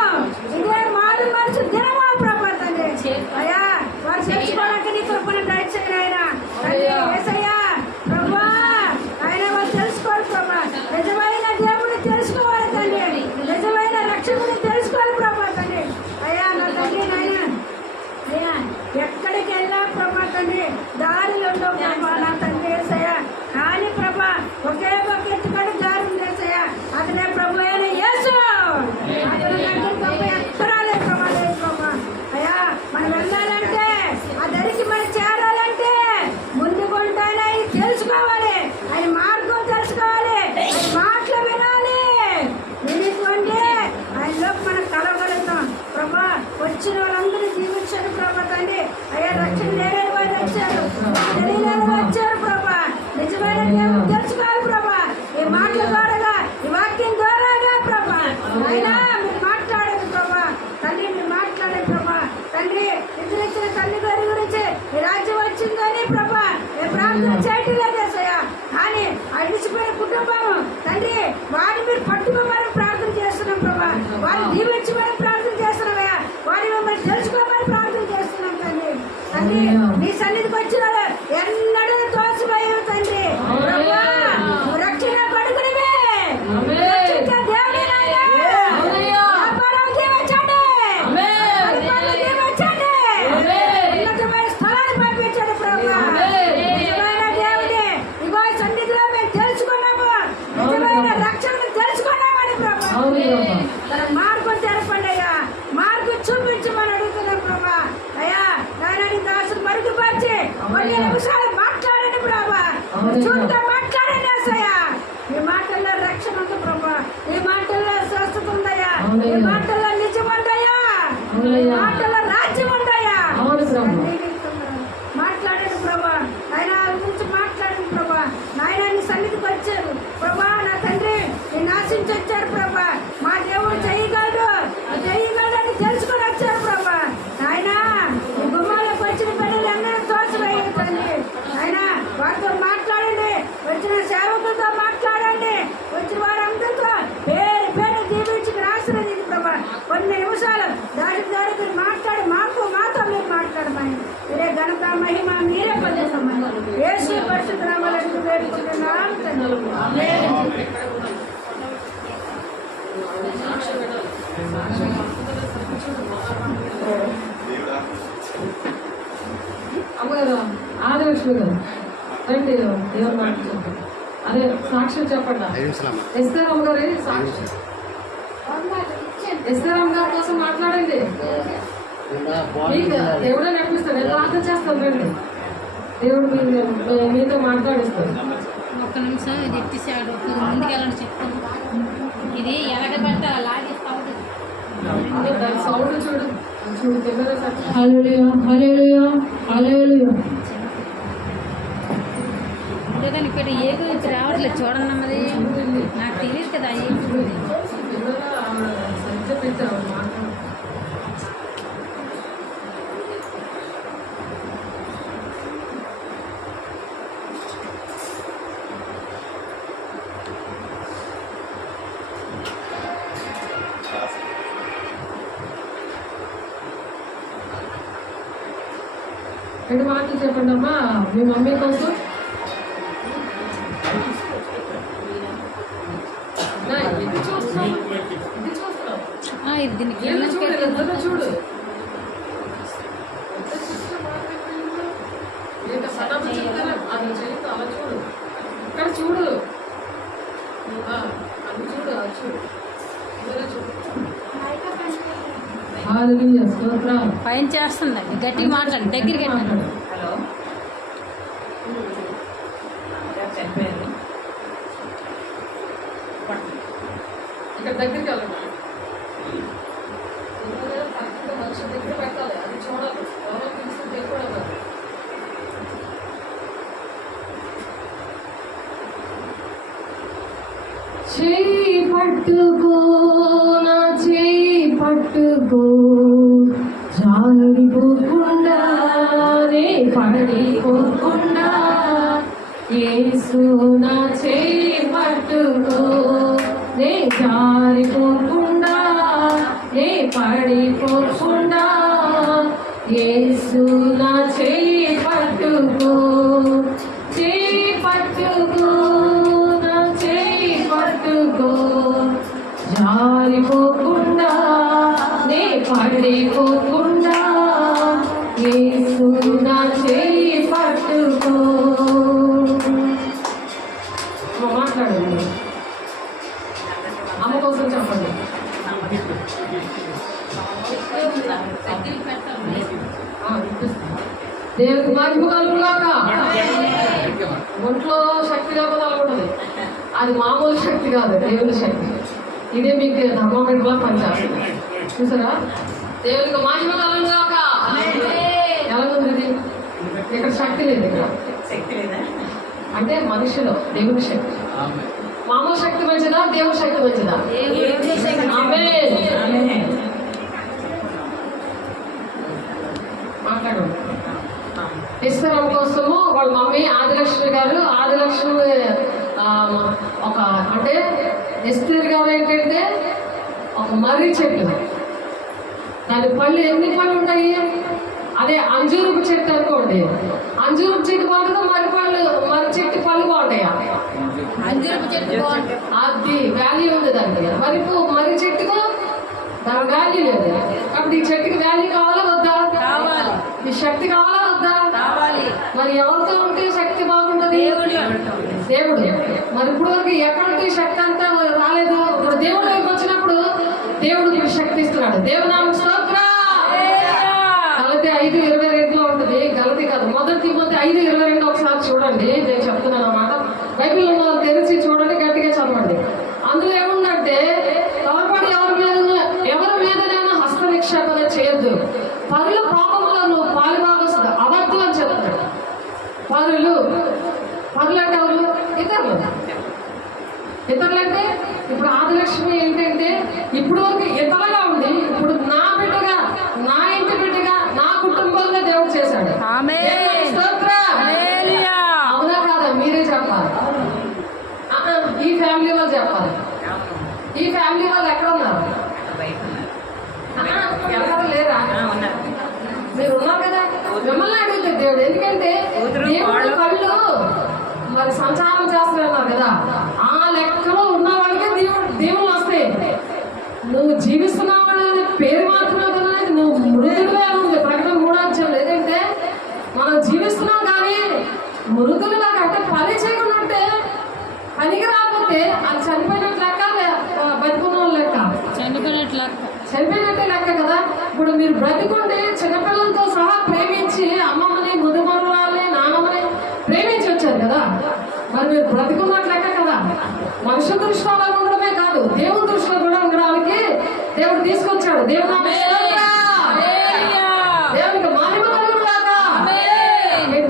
ఇదే మారు మనసు దినము ప్రభా తండ్రి. అయ్యా వారు తెలుసుకోవడానికి నీ కృపను దయచేయండి ఆయన తండ్రి. యేసయ్యా ప్రభా ఆయన వారు తెలుసుకోవాలి ప్రభా, నిజమైన దేవుడిని తెలుసుకోవాలి తండ్రి, నిజమైన రక్షకుడిని తెలుసుకోవాలి ప్రభా తండ్రి. అయ్యా నా తండ్రి నాయన, అయ్యా ఎక్కడికి వెళ్ళా ప్రభా తండ్రి దారిలో ఉండవు ప్రభా నా తండ్రి యేసయ్యా. కానీ ప్రభా ఒకే ఒక ఎత్తుకడి దారి చేసయ్యా, అతనే ప్రభు అయిన యేసు. అతను దగ్గర తప్ప ఎక్కడాలే ప్రభా లేదు ప్రభా. అయ్యా మనం వెళ్ళాలంటే ఆ దరికి మనం చేరాలంటే ముందుకుంటానే ఆయన తెలుసుకోవాలి, ఆయన మార్గం తెలుసుకోవాలి, ఆయన మాటలు వినాలి. వినుకుంటే ఆయనలోకి మనం కలవగలుగుతాం ప్రభా. వచ్చిన వాళ్ళందరూ జీవించారు ప్రభా తండ్రి. అయ్యా రక్షణ లేని వారు వచ్చారు, తెలియలేని వారు వచ్చారు ప్రభా. నిజమైన దేవుడు తెలుసుకోవాలి ప్రభా. ఈ మాటల ద్వారాగా, ఈ వాక్యం ద్వారాగా ప్రభా అయినా మీరు మాట్లాడేది ప్రభా తండ్రి, మీరు మాట్లాడేది ప్రభా తండ్రి. నిద్రించిన తల్లి గారి గురించి ఈ రాజ్యం వచ్చిందని ప్రభా మేము ప్రార్థన చేయటం లేదేసయ్యా, కానీ అడిచిపోయిన కుటుంబం తండ్రి వారిని మీరు పట్టుకోమని ప్రార్థన చేస్తున్నాం ప్రభా, వారిని దీవించమని ప్రార్థన చేస్తున్నామయ్యా, వారిని మమ్మల్ని తెలుసుకోమని ప్రార్థన చేస్తున్నాం తండ్రి. తండ్రి నీ సన్నిధికి వచ్చిన ఎన్నడూ తోసిపోయావు తండ్రి ప్రభా. నువ్వు రక్షణ కొడుకునివే, రక్షించే దేవుడి నాయనా. వ్యాపారం దీవించండి, పరిపాలన దీవించండి, ఉన్నతమైన స్థలాన్ని పంపించండి ప్రభా. నిజమైన దేవుడి ఇగో ఈ సన్నిధిలో మేము తెలుసుకున్నాము, నిజమైన రక్షణను తెలుసుకున్నామని ప్రభా. తన మార్గం తెరపండి అయ్యా, మార్గం చూపించమని అడుగుతున్నాం ప్రభా. అయ్యా నాయన దాసులు మరుగుపరిచి కొన్ని నిమిషాలు మాట్లాడండి ప్రభా, చూడగా మాట్లాడండి అసయ్యా. ఈ మాటల్లో రక్షణ ఉంది ప్రభా, ఈ మాటల్లో స్వస్థత ఉందయ్యా, ఈ మాటల్లో నిజం ఉందయ్యా, ఈ మాటల్లో రాజ్యం ఉందయ్యా. మాట్లాడండి ప్రభా ఆయన గురించి మాట్లాడండి ప్రభా. నాయన నీ సన్నిధికి వచ్చారు ప్రభా నా తండ్రి, నేను ఆశించి వచ్చారు ప్రభా. మా దేవుడు చేయగలడు అని తెలుసుకొని వచ్చారు ప్రభా. ఆయన ఈ గుమ్మాలకు వచ్చిన పిల్లలు అందరూ తోచవేయండి తండ్రి. ఆయన వారితో మాట్లాడండి, వచ్చిన సేవకులతో మాట్లాడండి, వచ్చిన వారందరితో పేరు పేరు దీవించి ఆశీర్వదించి ప్రభా. కొన్ని నిమిషాలు దాడి మాట్లాడి మాతో మీరు మాట్లాడమని మీరే ఘనత మహిమ మీరే పొందేస్తామని యేసు పరిశుద్ధ నామములో వేడుకుంటున్నాం తండ్రి. అమ్మగారు ఆదిలక్ష్మి గారు రండి, దేవుని మాట చెప్పండి. అదే సాక్షి చెప్పండి. ఎస్తర్ అమ్మగారు సాక్షి, ఎస్తర్ అమ్మగారి కోసం మాట్లాడండి. మీకు దేవుడే నడిపిస్తాడు, ఎంత అర్థం చేస్తాం రండి. దేవుడు మీతో మాట్లాడిస్తాడు. ఒక్క నిమిషం ఇది ఎత్తిసాడు, ముందుకెళ్ళండి చెప్తాను. ఇది ఎలాగబడితే అలా లాగేస్తా ఉంటుంది. దాని సౌండ్ చూడు కింద సాక్షి. హల్లెలూయా హల్లెలూయా హల్లెలూయా. లేదని ఇక్కడ ఏ గురించి రావట్లేదు చూడండి అన్నది, నాకు తెలియదు కదా ఏ సంఖ్య పెట్టావు మాట్లాడు. రెండు మాటలు చెప్పండి అమ్మా మీ మమ్మీ కోసం. ఇది చూస్తున్నాం, ఇది చూస్తున్నాం, దీనికి చూడు, ఇద్దరు చూడు. అది చేతి అలా చూడు, ఇక్కడ చూడు, అది చూడు, అది చూడు, స్తోత్రం. పైన చేస్తుంది, గట్టిగా మాట్లాడు, దగ్గరికి మాట్లాడు. హలో ఇక్కడ దగ్గరికి వెళ్ళండి. మనిషి దగ్గర పెట్టాలి, అది చూడాలి, ఎవరో తీసుకుంటే కూడా చేయి పట్టుకో, నా చేయి పట్టుకో, జారిపోకుండా నే పడిపోకుండా, యేసు నా చేయి పట్టుకో, నే జారిపోకుండా నే పడిపోకుండా, యేసు నా చేయి పట్టుకో, చేయి పట్టుకో, నా చేయి పట్టుకో, జారిపోకుండా నే పడిపోకుండా, యేసు నా చేయి పట్టుకో. మాట్లాడండి, అమ్మ కోసం చెప్పండి. దేవుడికి మహిమ కలుగుగాక. ఒంట్లో శక్తి లేకపోతే అలాంటి అది మామూలు శక్తి కాదు, దేవుని శక్తి. ఇదే మీకు ధర్మోమీటర్లా పనిచేస్తుంది, చూసారా? దేవుడికి మహిమ కలుగుగాక. ఎలా ఉంది ఇది? ఇక్కడ శక్తి లేదు, ఇక్కడ శక్తి లేదా అంటే మనిషిలో దేవుని శక్తి. మామూలు శక్తి మంచిదా, దేవుని శక్తి మంచిదా? ఆమేన్. మాట్లాడండి. ఇస్తారం కోసము వాళ్ళ మమ్మీ ఆదిలక్ష్మి గారు, ఆదిలక్ష్మి ఒక అంటే ఎస్తేర్ గారు ఏంటంటే ఒక మర్రి చెట్టు, దాని పళ్ళు ఎన్ని పళ్ళు ఉంటాయి? అదే అంజూరపు చెట్టు అనుకోండి, అంజూరపు చెట్టు బాగుంటుందా, మర్రి చెట్టు పళ్ళు బాగుంటాయా? అంజూరపు చెట్టు అది వాల్యూ ఉంది దానికి. మర్రి చెట్టుకు దాని వాల్యూ లేదు. కాబట్టి ఈ చెట్టుకి వాల్యూ కావాలా వద్దా? కావాలి. ఈ శక్తి కావాలా వద్దా? కావాలి. మరి ఎవరితో ఉంటే శక్తి బాగుంటుంది? దేవుడు. మరి ఇప్పుడు వరకు ఎక్కడికి శక్తి అంతా రాలేదు. ఇప్పుడు దేవుడు వైపు వచ్చినప్పుడు దేవుడు ఇప్పుడు శక్తి ఇస్తున్నాడు. దేవునామం స్తోత్రం. గలతీ 5:22 ఉంటుంది. గలతీ కాదు, మొదటి తిమోతి 5:22 ఒకసారి చూడండి. నేను చెప్తున్నాను అన్నమాట. బైబిల్ ఉన్న వాళ్ళు తెరిచి చూడండి, గట్టిగా చదవండి. అందులో ఏముందంటే, త్వరపడి ఎవరి మీదనైనా హస్త నిక్షేపణ చేయొద్దు, పరుల పాపములో నువ్వు పాలుభాగస్తుడు అవద్దు అని చెప్తాడు. పరులు అంటే ఎవరు? ఇతరులంటే ఇప్పుడు ఆదిలక్ష్మి ఏంటంటే ఇప్పుడు వరకు ఇతరులుగా ఉంది, ఇప్పుడు నా బిడ్డగా, నా ఇంటి బిడ్డగా, నా కుటుంబంలో దేవుడు చేశాడు. అవునా కాదా? మీరే చెప్పాలి. ఈ ఫ్యామిలీ వాళ్ళు చెప్పాలి. ఈ ఫ్యామిలీ వాళ్ళు ఎక్కడ ఉన్నారు? ఎక్కడ లేరా? మీరు ఉన్నారు కదా. మిమ్మల్ని అడిగితే దేవుడు, ఎందుకంటే దేవుడు కళ్ళు మరి సంచారం చేస్తున్నారు కదా, ఆ లెక్కలో ఉన్న వాళ్ళకే దేవుళ్ళు వస్తాయి. నువ్వు జీవిస్తున్నావు అనే పేరు మాత్రమే కదా, నువ్వు మృతులుగా ఉంది. ప్రకటన 3:5. లేదంటే మనం జీవిస్తున్నాం కానీ మృతులుగా అంటే పని చేయకున్నట్టే, పనికి రాకపోతే అది చనిపోయినట్టు లెక్క, బతికున్న వాళ్ళు లెక్క, చనిపోయినట్టే లెక్క కదా. ఇప్పుడు మీరు బ్రతికుంటే చిన్నపిల్లలతో సహా ప్రేమించి అమ్మమ్మని, ముదుమరులని, నాన్నమ్మని ప్రేమించి వచ్చారు కదా. మరి మీరు బ్రతికున్నట్టు లెక్క కదా. మనుషు దృష్టిలో అలా ఉండడమే కాదు, దేవుని దృష్టిలో కూడా ఉండడానికి దేవుడు తీసుకొచ్చాడు. దేవునికి మహిమ కలుగుగాక.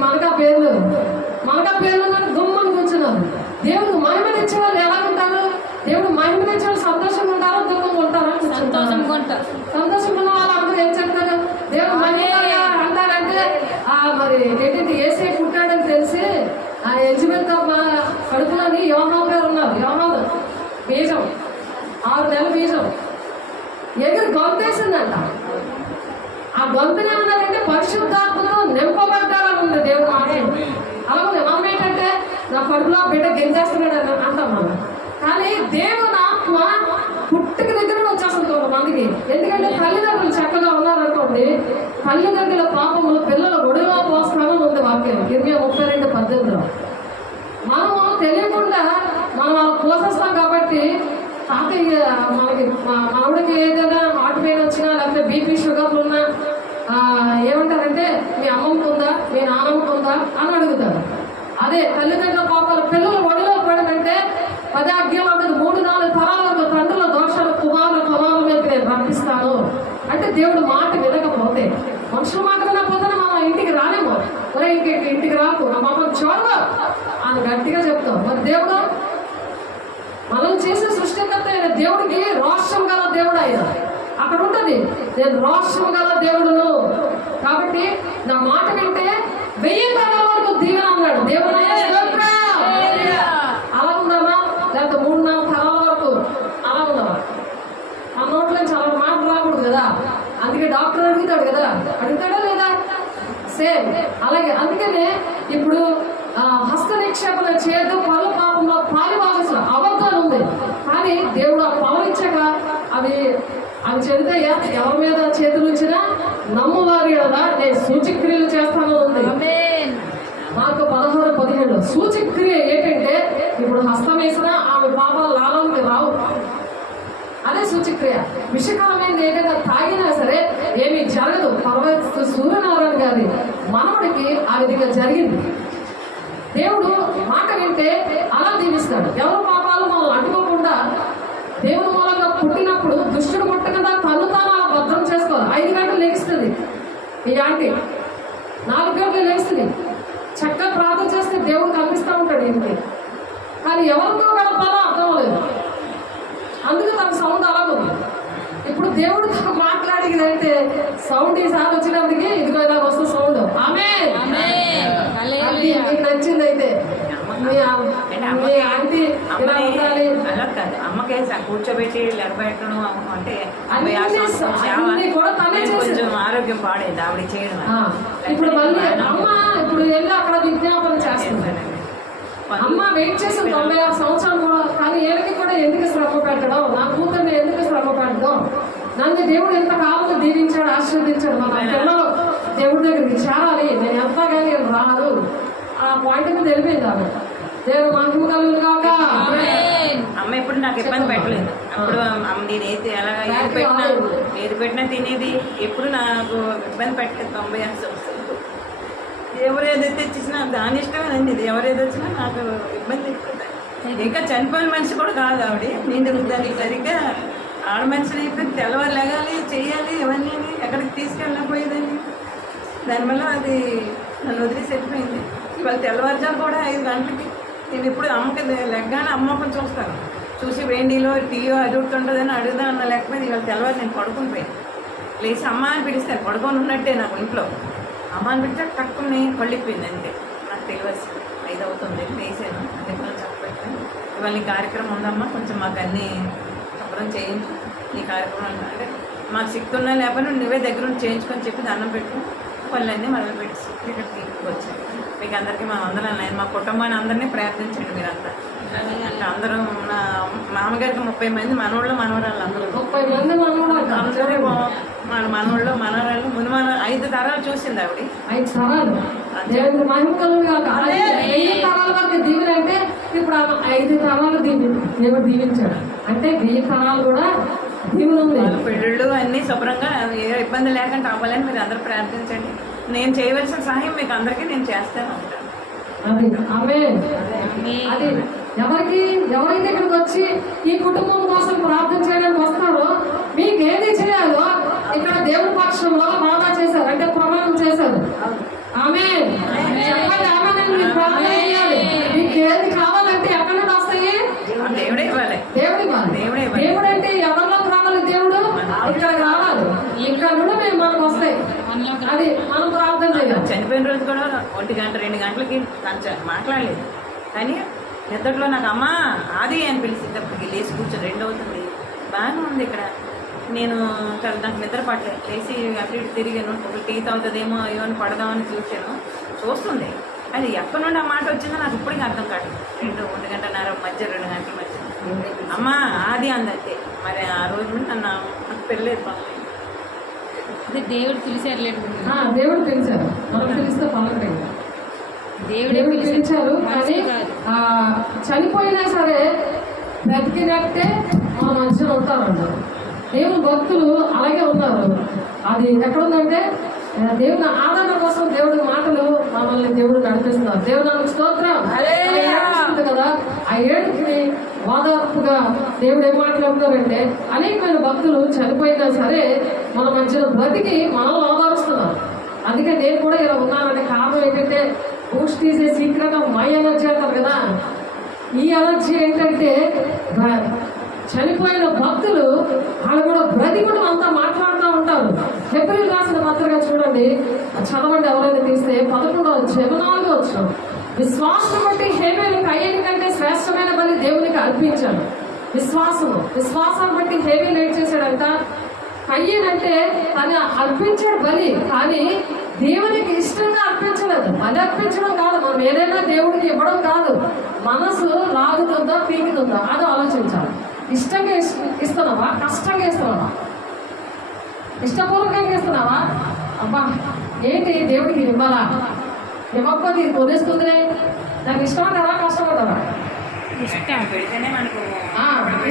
మనకా పేర్లు గుమ్మని కూర్చున్నారు. దేవుడికి మహిమను ఇచ్చే వాళ్ళు ఎలా ఉంటారు? దేవుడు మహిమను ఇచ్చే వాళ్ళు సంతోషంగా ఉంటారా, దుఃఖంగా ఉంటారా? సంతోషంగా ఉంటారు. సంతోషంగా ఉన్న వాళ్ళు అందరూ ఏం చెప్తారు? దేవుడు మహిమగా అంటారంటే మరి ఏంటంటే ఏసే పుట్టాడని తెలిసి ఆ ఎలిజబెత్ కడుపులోని యోహాను గారు ఉన్నారు. యోహాను బీజం 6 నెలల బీజం ఎగిరి గొంతేసిందంట. ఆ గొంతుని ఏమన్నారంటే పరిశుద్ధాత్మతో నింపబడ్డ ఎప్పుడో బిడ్డ గెంచేస్తున్నాడు అని అంటాం మనం. కానీ దేవుని ఆత్మ పుట్టుక దగ్గర వచ్చేస్తుంది కొంతమందికి. ఎందుకంటే తల్లిదండ్రులు చక్కగా ఉన్నారనుకోండి, తల్లిదండ్రుల పాపములు పిల్లల ఒడిలో పోస్తామని ఉంది వాక్యం ఇరవై 32:18. మనము తెలియకుండా మనం అలా పోసేస్తాం కాబట్టి తాతయ్య మనకి మనవుడికి ఏదైనా హార్ట్ పెయిన్ వచ్చినా లేకపోతే బీపీ షుగర్లు ఉన్నా ఏమంటారంటే మీ అమ్మమ్మకు ఉందా మీ నాన్నమ్మకు ఉందా అని అడుగుతారు. అదే తల్లిదండ్రుల పాపాలు పిల్లలు ఒడిలో పడమంటే 10 ఆజ్ఞలు ఉంటుంది. 3-4 తరాల వరకు తండ్రుల దోషాలు కుమారుల మీద నేను పంపిస్తాను అంటే దేవుడు మాట వినకపోతే, మనుషుల మాట వినకపోతే మనం ఇంటికి రాలేము. ఒరే ఇంటికి రాకు నా పాపం చూడవు అని గట్టిగా చెప్తాం. మరి దేవుడు మనం చేసే సృష్టికర్త అయిన దేవుడికి రోషం గల దేవుడు ఆయన. అక్కడ ఉంటుంది నేను రోషం గల దేవుడును కాబట్టి నా మాట వింటే 1000 తరాల వరకు దీవెన అన్నాడు దేవుడు. అలా ఉందామా లేకపోతే 3-4 తరాల వరకు అలా ఉందామా? ఆ నోట్లో చాలా మాటలు రాకూడదు కదా, అందుకే డాక్టర్ అడుగుతాడు కదా, అడుగుతాడా లేదా? సేమ్ అలాగే. అందుకనే ఇప్పుడు హస్త నిక్షేపణ చేయదు పనుల పాపంలో పాలిభాగస్లో అబద్ధాలు ఉంది. కానీ దేవుడు ఆ పవర్ ఇచ్చాక అవి చెబుతాయా? ఎవరి మీద చేతులు ఇచ్చినా నమ్మువారి కదా నేను సూచక్రియలు చేస్తాను ఉంది. మార్కు 16:17. సూచక్రియ ఏంటంటే ఇప్పుడు హస్తం వేసినా ఆమె పాపాలు లాభానికి రావు. అదే సూచక్రియ. విషకాలమైంది ఏదైనా తాగినా సరే ఏమీ జరగదు. సూర్యనారాయణ గారి మనవుడికి ఆ విధంగా జరిగింది. దేవుడు మాట వింటే అలా దీవిస్తాడు. ఎవరి పాపాలు మనం అంటుకోకుండా దేవుని మూలంగా పుట్టినప్పుడు దుష్టుడు పుట్టకుండా తను తాను భద్రం చేసుకోవాలి. 5 గంటలు లేస్తుంది ఈ ఆంటీ, 4 గంటలు లేస్తుంది. చక్కగా ప్రార్థన చేస్తే దేవుడు కనిపిస్తూ ఉంటాడు ఇంటికి. కానీ ఎవరితో గడపాలో అర్థం లేదు, అందుకే తన సౌండ్ అలాగుంది. ఇప్పుడు దేవుడు మాట్లాడితే సౌండ్ ఈసారి వచ్చినప్పటికీ ఇదిగో ఇలా వస్తుంది సౌండ్. ఆమె మీకు నచ్చింది అయితే మీ ఆంటీ ఇలా ఉండాలి. అమ్మకే కూర్చోబెట్టి లెక్కబెట్టడం అంటే అన్ని కూడా తనే కొంచెం ఆరోగ్యం పాడేది ఆవిడ చేయడం. ఇప్పుడు మళ్ళీ అమ్మ ఇప్పుడు వెళ్ళి అక్కడ విజ్ఞాపన చేస్తుంది. అమ్మ వెయిట్ చేసిన 96 సంవత్సరాలు కూడా. కానీ ఏళ్ళకి కూడా ఎందుకు శ్రమ పెట్టడం, నా కూతుర్ని ఎందుకు శ్రమ పెట్టడం? నన్ను దేవుడు ఎంత కాలంలో దీవించాడు, ఆశీర్వదించాడు. మా పిల్లలు దేవుడి దగ్గరికి చేరాలి, నేను ఎంత కానీ రాదు ఆ పాయింట్ మీద వెళ్ళిపోయింది ఆమె. దేవుడు మహిమ కలుగును గాక. అమ్మ ఎప్పుడు నాకు ఇబ్బంది పెట్టలేదు. అప్పుడు నేను ఏది పెట్టినా తినేది. ఎప్పుడు నాకు ఇబ్బంది పెట్టలేదు. 96 సంవత్సరాలు ఎవరు ఏదైతే తెచ్చినా దాని ఇష్టమేనండి. ఇది ఎవరు ఏది వచ్చినా నాకు ఇబ్బంది ఎక్కువ. ఇంకా చనిపోయిన మనిషి కూడా కాదు ఆవిడ. నేను దానికి సరిగ్గా ఆడ మనిషిని అయిపోయి తెల్లవారు లెగాలి చెయ్యాలి ఇవన్నీ ఎక్కడికి తీసుకెళ్ళకపోయేదండి. దానివల్ల అది నన్ను వదిలేసి వెళ్ళిపోయింది. ఇవాళ తెల్లవారుజాము కూడా 5 గంటలకి నేను ఇప్పుడు అమ్మకి లెగ్గానే అమ్మ కొంచెం చూస్తాను. చూసి వేడిలో టీయో అడుగుతుంటుందని అడుగుదాం అన్న లేకపోతే ఇవాళ తెల్లవారు నేను పడుకుని పోయాను. లేచి అమ్మ అని పిలుస్తాను. పడుకొని ఉన్నట్టే నాకు ఇంట్లో అమ్మ అని పిలిస్తే టక్కుని పళ్ళిపోయింది. అంతే నాకు తెలియదు. 5 అవుతుంది లేసాను. అదే కొంచెం చెప్పబెట్టాను. ఇవాళ నీ కార్యక్రమం ఉందమ్మా, కొంచెం మాకు అన్నీ శుభ్రం చేయించు. నీ కార్యక్రమం అంటే మాకు శక్తి ఉన్నా లేకపోతే నువ్వే దగ్గర నుండి చేయించుకొని చెప్పి దండం పెట్టు పనులన్నీ మొదలుపెట్టి ఇక్కడ తీసుకొచ్చాను. మీకు అందరికీ మా అందరం మా కుటుంబాన్ని అందరినీ ప్రార్థించండి మీరంతా. అంటే అందరూ నా మామగారికి 30 మంది మనోళ్ళు మనవరాళ్ళు అందరూ 30 మంది అందరూ మన మనోళ్ళు మనవరాళ్ళు ముందు 5 తరాలు చూసింది ఆవిడ. 5 తరాలు దేవుడి మహిమ కలుగును గాక. 1000 తరాల వరకు దీవెన అంటే ఇప్పుడు 5 తరాలు దేవుడు దీవించాడు అంటే 1000 తరాలు కూడా దీవెన ఉంది. పెళ్ళిళ్ళు అన్నీ శుభ్రంగా ఏ ఇబ్బంది లేకుండా అవ్వాలని మీరు అందరూ ప్రార్థించండి. నేను చేయవలసిన సహాయం మీకు అందరికీ నేను చేస్తాను ఉంటాను. అది ఆమె అది ఎవరైతే ఇక్కడికి వచ్చి ఈ కుటుంబం కోసం ప్రార్థన చేయడానికి వస్తారో మీకు ఏది చేయాలో ఇక్కడ దేవుడి పక్షంలో బాగా చేశారు అంటే ప్రమాణం చేశారు. ఆమె చెప్పండి ఆమె మీరు ప్రార్థన చేయాలి. మీకు ఏది కావాలంటే ఎక్కడ నుండి వస్తాయి? దేవుడే ఇవ్వాలి. దేవుడు అంటే ఎవరిలోకి రావాలి? దేవుడు ఇక్కడికి రావాలి. ఇక్కడ నుండి మేము మనకు వస్తాయి. అది మనం ప్రార్థన చేయాలి. చనిపోయిన రోజు కూడా 1 గంట 2 గంటలకి మాట్లాడలేదు. కానీ నిద్రలో నాకు అమ్మ అది అని పిలిచేటప్పటికి లేచి కూర్చొని 2 అవుతుంది. బాగానే ఉంది ఇక్కడ. నేను నాకు నిద్ర పట్టలేదు. లేచి అటు ఇటు తిరిగాను. ఒక టీ తాగుతుందేమో ఏమని పడదామని చూశాను. చూస్తుంది అది ఎక్కడి నుండి ఆ మాట వచ్చిందో నాకు ఇప్పటికీ అర్థం కాదు. 1 గంటన్నర మధ్య 2 గంటల మధ్య అమ్మ ఆది అందంతే. మరి ఆ రోజు నుండి నాకు పెళ్ళలేదు పంపలేదు. అదే దేవుడు పిలిచారులేదు, దేవుడు పిలిచారు, మనం పిలిస్తే పలకలేదు. దేవుడే పిలిచారు, మనిషి కానీ కాదు. చనిపోయినా సరే బ్రతికినట్టే మన మధ్యలో ఉంటారంటారు. దేవుని భక్తులు అలాగే ఉన్నారు. అది ఎక్కడుందంటే దేవుని ఆదరణ కోసం దేవుడి మాటలు మమ్మల్ని దేవుడు నడిపిస్తున్నారు. దేవుడు నాకు స్తోత్రం. ఏడుస్తుంది కదా, ఆ ఏడుపుని ఓదార్పుగా దేవుడు ఏం మాట్లాడుతున్నారంటే అనేకమైన భక్తులు చనిపోయినా సరే మన మధ్యలో బ్రతికి మనల్ని ఓదారుస్తున్నారు. అందుకే నేను కూడా ఇలా ఉన్నానంటే కారణం ఏంటంటే Boost is a secret of my energy అంటారు కదా. ఈ ఎనర్జీ ఏంటంటే చనిపోయిన భక్తులు వాళ్ళు కూడా బ్రతికుడు అంతా మాట్లాడుతూ ఉంటారు. హెబ్రీయులకు రాసిన పత్రిక చూడండి, చదవండి ఎవరైనా తీస్తే 11:14 విశ్వాసం బట్టి హేబేలు కయ్యని కంటే శ్రేష్టమైన బలి దేవునికి అర్పించాడు. విశ్వాసాన్ని బట్టి హేబేలు ఏం చేశాడంట, కయ్యనంటే తను అర్పించాడు బలి, కానీ దేవునికి ఇష్టంగా అర్పించలేదు. బలి అర్పించడం కాదు, మనం ఏదైనా దేవుడికి ఇవ్వడం కాదు. మనసు లాగుతుందా పీకుతుందా అది ఆలోచించాలి. ఇష్టంగా ఇస్తున్నావా, కష్టంగా ఇస్తున్నావా, ఇష్టపూర్వకంగా ఇస్తున్నావా? అబ్బా ఏంటి దేవుడికి ఇవ్వాలా, ఇవ్వకపోతే ఇది కొనేస్తుందిలే, నాకు ఇష్టపడ్డారా కష్టపడ్డారా? ఇష్టం పెడితేనే మనకు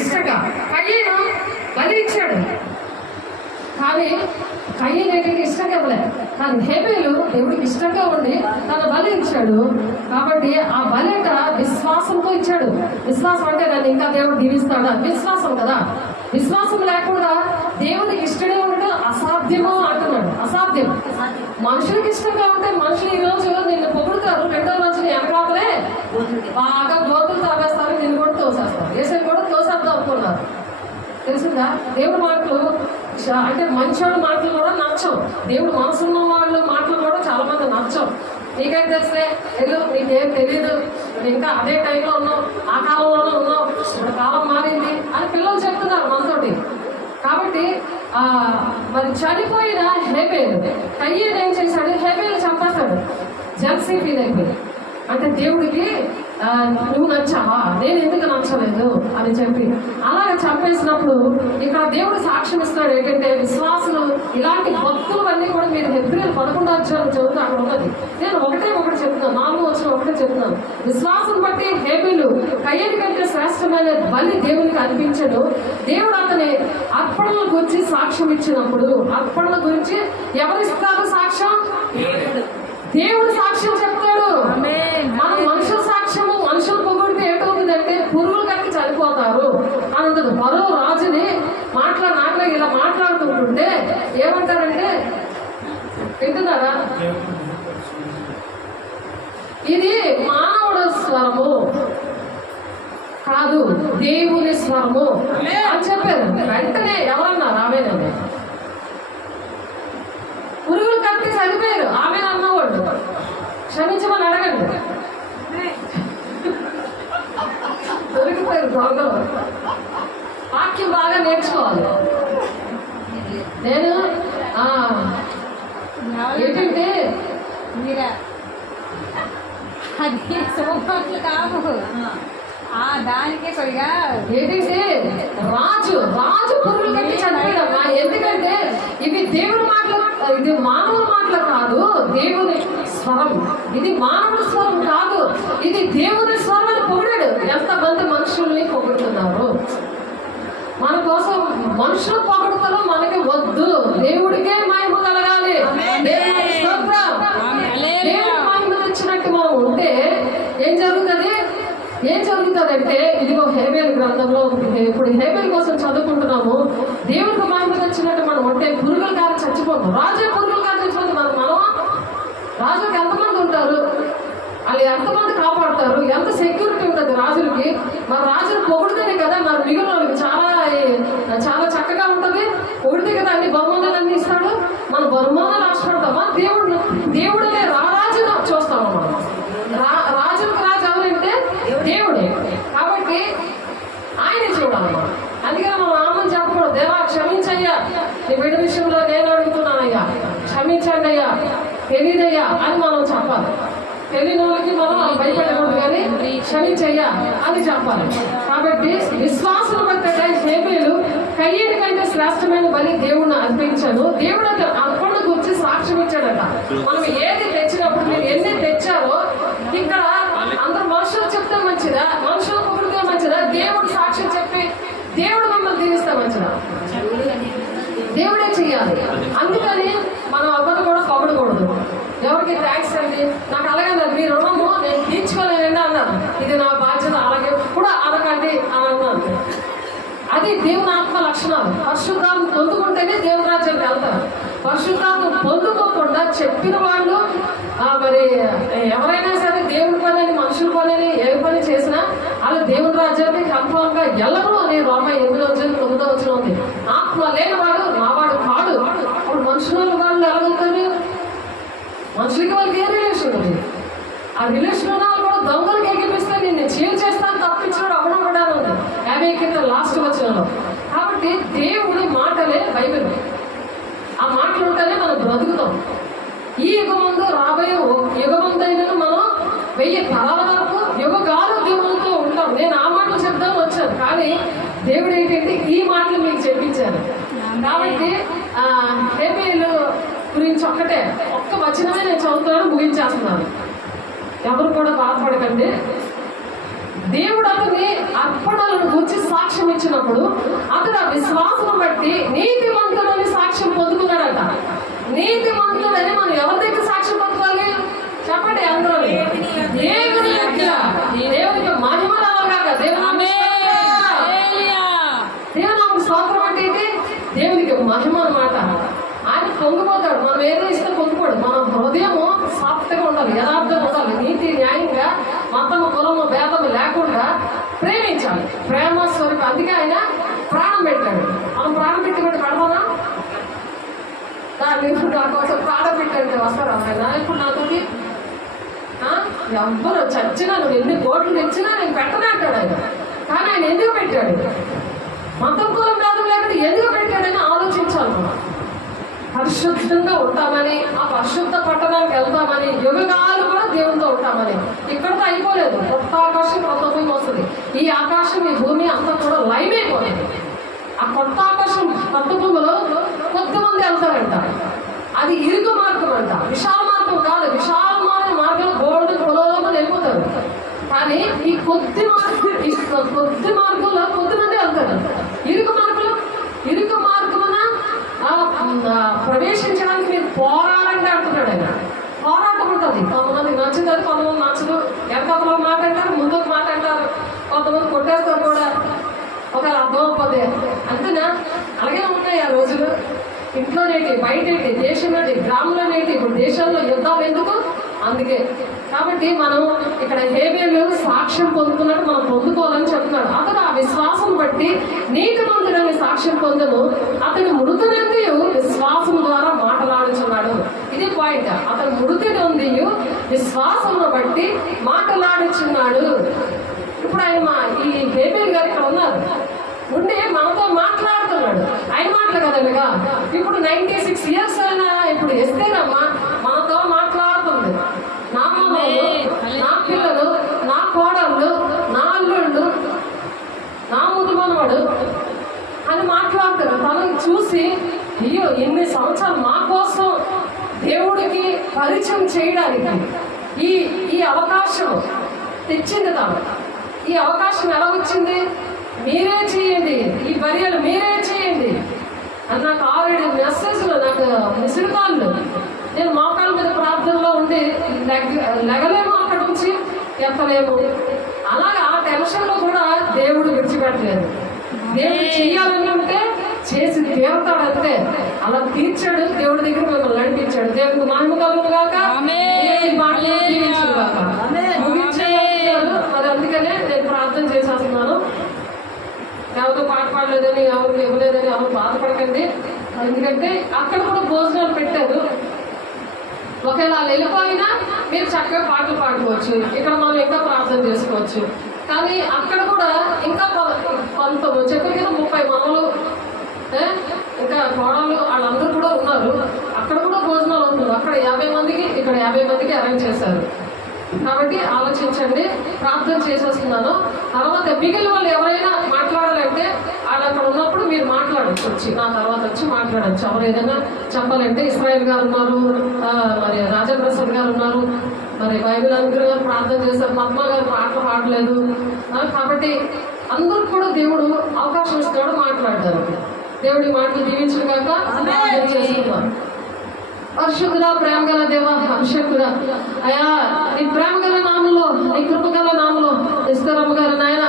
ఇష్టంగా. కయ్యను బలి ఇచ్చాడు, కానీ కయ్యను ఏంటంటే ఇష్టంగా ఇవ్వలేదు. కానీ హేబేలు దేవుడికి ఇష్టంగా ఉండి తన బలి ఇచ్చాడు. కాబట్టి ఆ బలి అంట విశ్వాసంతో ఇచ్చాడు. విశ్వాసం అంటే నన్ను ఇంకా దేవుడు దీవిస్తాడా, విశ్వాసం కదా. విశ్వాసం లేకుండా దేవుడికి ఇష్టమే ఉండడం అసాధ్యము అంటున్నాడు. అసాధ్యం. మనుషులకి ఇష్టంగా ఉంటే మనుషులు ఈ రోజు నిన్ను పొగుడుతారు, 2వ రోజు వెనకాలే బాగా గోతులు తాగేస్తారు, నిన్ను కూడా తోసేస్తారు. ఏసై కూడా తోసేద్దాం అనుకున్నారు. తెలిసిందా? దేవుడి మాటలు అంటే మనుషుల మాటలు కూడా నచ్చవు. దేవుడు మనసున్న వాళ్ళ మాటలు కూడా చాలా మంది నచ్చవు. నీకేం తెలిసే వెళ్ళు, నీకేం తెలీదు, ఇంకా అదే టైంలో ఉన్నావు, ఆ కాలంలోనే ఉన్నావు, ఇప్పుడు కాలం మారింది అని పిల్లలు చెప్తున్నారు మనతోటి. కాబట్టి మరి చనిపోయిన హేబేలు కయ్యేది ఏం చేశాడు, హేబేలు చంపేశాడు. జెల్సీ ఫీల్ అయిపోయి, అంటే దేవుడికి నువ్వు నచ్చావా, నేను ఎందుకు నచ్చలేదు అని చెప్పి అలాగే చంపేసినప్పుడు ఇక్కడ దేవుడు సాక్ష్యం ఇస్తున్నాడు ఏంటంటే విశ్వాసులు ఇలాంటి భక్తులన్నీ కూడా మీరు హెబ్రీయులు 11 చదువుతూ అక్కడ ఉన్నది. నేను ఒకటి చెప్తున్నాను, 4 చెప్తున్నాను. విశ్వాసం బట్టి హేబేలు కయ్యని కంటే శ్రేష్టమైన బలి దేవునికి అనిపించడు. దేవుడు అతని అర్పణల గురించి సాక్ష్యం ఇచ్చినప్పుడు అర్పణల గురించి ఎవరిస్తారు సాక్ష్యం? దేవుడు సాక్ష్యం చెప్తాడు. మనం మనుషుల సాక్ష్యము, మనుషులు పొగిడితే ఏటవుతుందంటే పురుగులు కట్టి చనిపోతారు అని ఉంటుంది. మరో రాజుని నాట్లో ఇలా మాట్లాడుతుంటుంటే ఏమంటారంటే, వింటున్నారా, ఇది మానవుడు స్వరము కాదు దేవుని స్వరము అని చెప్పారు. వెంటనే ఎవరన్నారు? ఆమెనండి. పురుగులు కట్టి చనిపోయారు, ఆమె అన్నవాడు. క్షమించమని అడగండి. దొరికిపోయారు దొంగలు. వాక్యం బాగా నేర్చుకోవాలి. నేను ఏంటంటే మీరా అది సోపాట్లు కావు, దానికే కొద్దిగా ఏంటంటే రాజు పురుగులు కట్టి చనిపోయాడమ్మా. ఎందుకంటే ఇది దేవుడి మాటలు, ఇది మానవుల మాటలు కాదు, దేవుని స్వరం. ఇది మానవుడి స్వరం కాదు, ఇది దేవుని స్వరం అని పొగిడాడు. ఎంతమంది మనుషుల్ని పొగుడుతున్నారు? మన కోసం మనుషులు పొగడుతారో మనకి వద్దు, దేవుడికే మహిమ కలగాలి. దేవుడి మహిమ తెచ్చినట్టు మనం ఉంటే ఏం జరుగుతుందంటే ఇదిగో హేబేలు గ్రంథంలో ఇప్పుడు హేబేలు కోసం చదువుకుంటున్నాము. దేవుడికి మహిమ తెచ్చినట్టు మనం ఉంటే పురుగుల గారు చచ్చిపోతాం. రాజే పురుగుల గారు చచ్చిపోతే మనం రాజుకి ఎంతమంది ఉంటారు, వాళ్ళు ఎంతమంది కాపాడుతారు, ఎంత సెక్యూరిటీ ఉంటుంది రాజులకి. మరి రాజులు పొగిడితేనే కదా మరి మిగిలిన వాళ్ళకి చాలా చక్కగా ఉంటుంది. పొగిడితే కదా అన్ని బహుమానాలన్నీ ఇస్తాడు. మన బహుమానాలు ఆశపడతామా? దేవుడినే రాజును చూస్తామా? మనం రాజులకు రాజు ఎవరంటే దేవుడే. కాబట్టి ఆయనే చూడాలమ్మా. అందుకని మనం ఆమెను చెప్పకూడదు, దేవా క్షమించయ్యా, నీ బిడ్డ విషయంలో నేను అడుగుతున్నానయ్యా, క్షమించండి అయ్యా, తెలియదయ్యా అని మనం చెప్పాలి. తెలియని వాళ్ళకి మనం భయపడకూడదు కానీ క్షమించయ్యా అని చెప్పాలి. కాబట్టి విశ్వాసం బట్టి హేబేలు కయ్యేటి కంటే శ్రేష్టమైన బలి దేవుడిని అర్పించాను. దేవుడు అర్పణ గురించి సాక్ష్యం ఇచ్చాడట. మనం ఏది తెచ్చినప్పుడు మీరు ఎన్ని తెచ్చారో ఇక్కడ అందరు మనుషులు చెప్తే మంచిదా, మనుషులు పొగిడితే మంచిదా, దేవుడు సాక్ష్యం చెప్పి దేవుడు మిమ్మల్ని దీవిస్తే మంచిదా? దేవుడే చెయ్యాలి. అందుకని మనం అవ్వను కూడా పొగడకూడదు. ఎవరికి థ్యాంక్స్ అండి, నాకు అలాగే మీ రుణము నేను తీర్చుకోలేనండి అన్నారు. ఇది నా బాధ్యత, అలాగే కూడా అనకండి అని అన్నారు. అది దేవుని ఆత్మ లక్షణాలు. పరిశుద్ధాత్మ పొందుకుంటేనే దేవుని రాజ్యానికి వెళ్తారు. పరిశుద్ధాత్మ పొందుకోకుండా చెప్పిన వాళ్ళు మరి ఎవరైనా సరే దేవుడి పని అని మనుషుల పని అని ఏ పని చేసినా అలా దేవుని రాజ్యానికి కన్ఫర్మ్ గా ఎల్లరూ అని రోమ 8:9 ఉంది. ఆత్మ లేనివాడు నావాడు కాడు. అప్పుడు మనుషుల వాళ్ళు ఎలాగవుతారు? మనుషులకి వాళ్ళకి ఏ రిలేషన్ ఉంది? ఆ రిలేషన్ ఉన్న వాళ్ళు కూడా దొంగలకు ఎగిపిస్తే నేను చేంజ్ చేస్తాను తప్పించాడు అవ్వడం కూడా ఉంది 50 కింద లాస్ట్ వచ్చినలో. కాబట్టి దేవుడి మాటలే బైబిల్. ఆ మాటలు ఉంటేనే మనం బ్రతుకుతాం. ఈ యుగమందు రాబోయే యుగమందైనా మనం 1000 తరాల వరకు యుగగాలు దేవునితో ఉంటాం. నేను ఆ మాటలు చెప్తాను వచ్చాను, కానీ దేవుడు ఏంటంటే ఈ మాటలు మీకు చెప్పించాను. కాబట్టి హేబేలు గురించి ఒక్క వచనమే నేను చదువుతాను, ముగించేస్తున్నాను. ఎవరు కూడా బాధపడకండి. దేవుడు అతని అర్పణలను గురించి సాక్ష్యం ఇచ్చినప్పుడు అతడు ఆ విశ్వాసం బట్టి నీతిమంతుడని సాక్ష్యం పొందుకున్నాడట. నీతిమంతుడని మనం ఎవరి దగ్గర సాక్ష్యం పొందుకోవాలి చెప్పండి? అందరూ దేవుని దగ్గర. దేవునికి మహిమ రావాలిగా. దేవుని స్తోత్రం అంటే ఏంటి? దేవునికి మహిమ అన్నమాట. ఆయన పొంగిపోతాడు. మనం ఏదో ఇస్తే పొంగిపోడు. మన హృదయము సాఫ్ట్గా ఉండాలి, యథార్థంగా ఉండాలి, నీతి న్యాయంగా, మతము కులము భేదము లేకుండా ప్రేమించాలి. ప్రేమ స్వరూపం. అందుకే ఆయన ప్రాణం పెట్టాడు. మనం ప్రాణం పెడతామా? కోసం ప్రాణం పెట్టండి వస్తారా ఆయన? ఇప్పుడు నాతోకి ఎవ్వరు చచ్చినా నువ్వు ఎన్ని కోట్లు తెచ్చినా నేను పెట్టనంటాడు ఆయన. కానీ ఆయన ఎందుకు పెట్టాడు? మతం కులం భేదం లేకుండా ఎందుకు పెట్టాడని ఆలోచించాలి. మనం పరిశుద్ధంగా ఉంటామని, ఆ పరిశుద్ధ పట్టణానికి వెళ్తామని, యుగకాలు కూడా దేవునితో ఉంటామని. ఇక్కడితో అయిపోలేదు. కొత్త ఆకాశం కొత్త భూమి వస్తుంది. ఈ ఆకాశం ఈ భూమి అంతా కూడా లైవ్ అయిపోతుంది. ఆ కొత్త ఆకాశం కొత్త భూమిలో కొద్దిమంది వెళ్తారంట. అది ఇరుకు మార్గం అంట, విశాల మార్గం కాదు. విశాలమైన మార్గంలో గోల్డ్ పొలంలో వెళ్ళిపోతారు. కానీ ఈ కొద్ది మార్గంలో కొద్దిమంది వెళ్తారు. ఇరుకు మార్గమున ప్రవేశించడానికి మీరు పోరాడండి అంటున్నాడు ఆయన. పోరాటం ఉంటుంది. కొంతమందికి నచ్చుతుంది, కొంతమంది నచ్చదు. వెనకాల మాట అంటారు, ముందుకు మాట అంటారు, కొంతమంది కొట్టేస్తారు కూడా. ఒకవేళ అర్థం అయిపోతే అంతేనా? అలాగే ఉన్నాయి ఆ రోజులు. ఇంట్లోనేటి, బయటేటి, దేశంలోటి, గ్రామంలోనేటి. ఇప్పుడు దేశాల్లో యుద్ధాలు ఎందుకు? అందుకే. కాబట్టి మనం ఇక్కడ హేబేలు సాక్ష్యం పొందుతున్నట్టు మనం పొందుకోవాలని చెప్తున్నాడు. అతను ఆ విశ్వాసం బట్టి నీతిమంతుడని సాక్ష్యం పొందను. అతని మృతునంది విశ్వాసం ద్వారా మాట్లాడుచున్నాడు. ఇది పాయింట్. అతను మృతి నొంది విశ్వాసమును బట్టి మాట్లాడుచున్నాడు. ఇప్పుడు ఆయన ఈ హేబేలు గారు ఇక్కడ ఉన్నారు, ఉండి మనతో మాట్లాడుతున్నాడు. ఆయన మాటలు కదనగా ఇప్పుడు 96 years అయినా ఇప్పుడు ఎస్తేనమ్మా మనతో మాట్లాడుతుంది. నా మనవలు, నా పిల్లలు, నా కోడళ్ళు, నా అల్లుళ్ళు, నా ముద్దు మనవాడు అని మాట్లాడుతారు. తనని చూసి అయ్యో ఎన్ని సంవత్సరాలు మా కోసం దేవుడికి పరిచయం చేయడానికి ఈ అవకాశం తెచ్చింది తను. ఈ అవకాశం ఎలా వచ్చింది? మీరే చేయండి, ఈ బర్యలు మీరే చేయండి అని నాకు ఆల్రెడీ మెసేజ్లు, నాకు మిస్డ్ కాళ్ళు. నేను మోకాళ్ళ మీద ప్రార్థనలో ఉండి లెగలేము, అక్కడ నుంచి ఎత్తలేము. అలాగే ఆ టెన్షన్లో కూడా దేవుడు విడిచిపెట్టలేదు. దేవుడు చెయ్యాలని అంటే చేసి తీరుతాడంతే. అలా తీర్చాడు. దేవుడి దగ్గర మిమ్మల్ని నడిపించాడు. దేవుడికి మహిమ కలుగును గాక. మరి అందుకనే నేను ప్రార్థన చేసేస్తున్నాను. ఎవరితో పాట పాడలేదని, ఎవరికి ఇవ్వలేదని ఎవరు బాధపడకండి. ఎందుకంటే అక్కడ కూడా భోజనాలు పెట్టారు. ఒకవేళ వాళ్ళు వెళ్ళిపోయినా మీరు చక్కగా పాటలు పాడుకోవచ్చు. ఇక్కడ మనం ఇంకా ప్రార్థన చేసుకోవచ్చు. కానీ అక్కడ కూడా ఇంకా కొంత చెప్పారు కదా 30 మనవలు, ఇంకా కోడలు, వాళ్ళందరూ కూడా ఉన్నారు. అక్కడ కూడా భోజనాలు అవుతుంది. అక్కడ 50 మందికి, ఇక్కడ 50 మందికి అరేంజ్ చేశారు. కాబట్టి ఆలోచించండి. ప్రార్థన చేసేస్తున్నాను. తర్వాత మిగిలిన వాళ్ళు ఎవరైనా మాట్లాడాలంటే వాళ్ళు అక్కడ ఉన్నప్పుడు మీరు మాట్లాడచ్చు, వచ్చి నా తర్వాత వచ్చి మాట్లాడచ్చు. ఎవరు ఏదైనా చెప్పాలంటే ఇస్రాయేల్ గారు ఉన్నారు, మరి రాజప్రసాద్ గారు ఉన్నారు, మరి బైబిల్ అనుగ్రహం గారు ప్రార్థన చేశారు, పద్మ గారు పాటలు పాడలేదు. కాబట్టి అందరూ కూడా దేవుడు అవకాశం ఇస్తున్నాడు, మాట్లాడతారు. దేవుడి మాటలు దీవించడం కాక చేస్తున్నారు. పరిశుద్ధుడా, ప్రేమ గల దేవ, అభిషేకుడా, అయా నీ ప్రేమ గల నామలో, నీ కృప గల నామలో ఇస్తారమ్మ గారు నాయన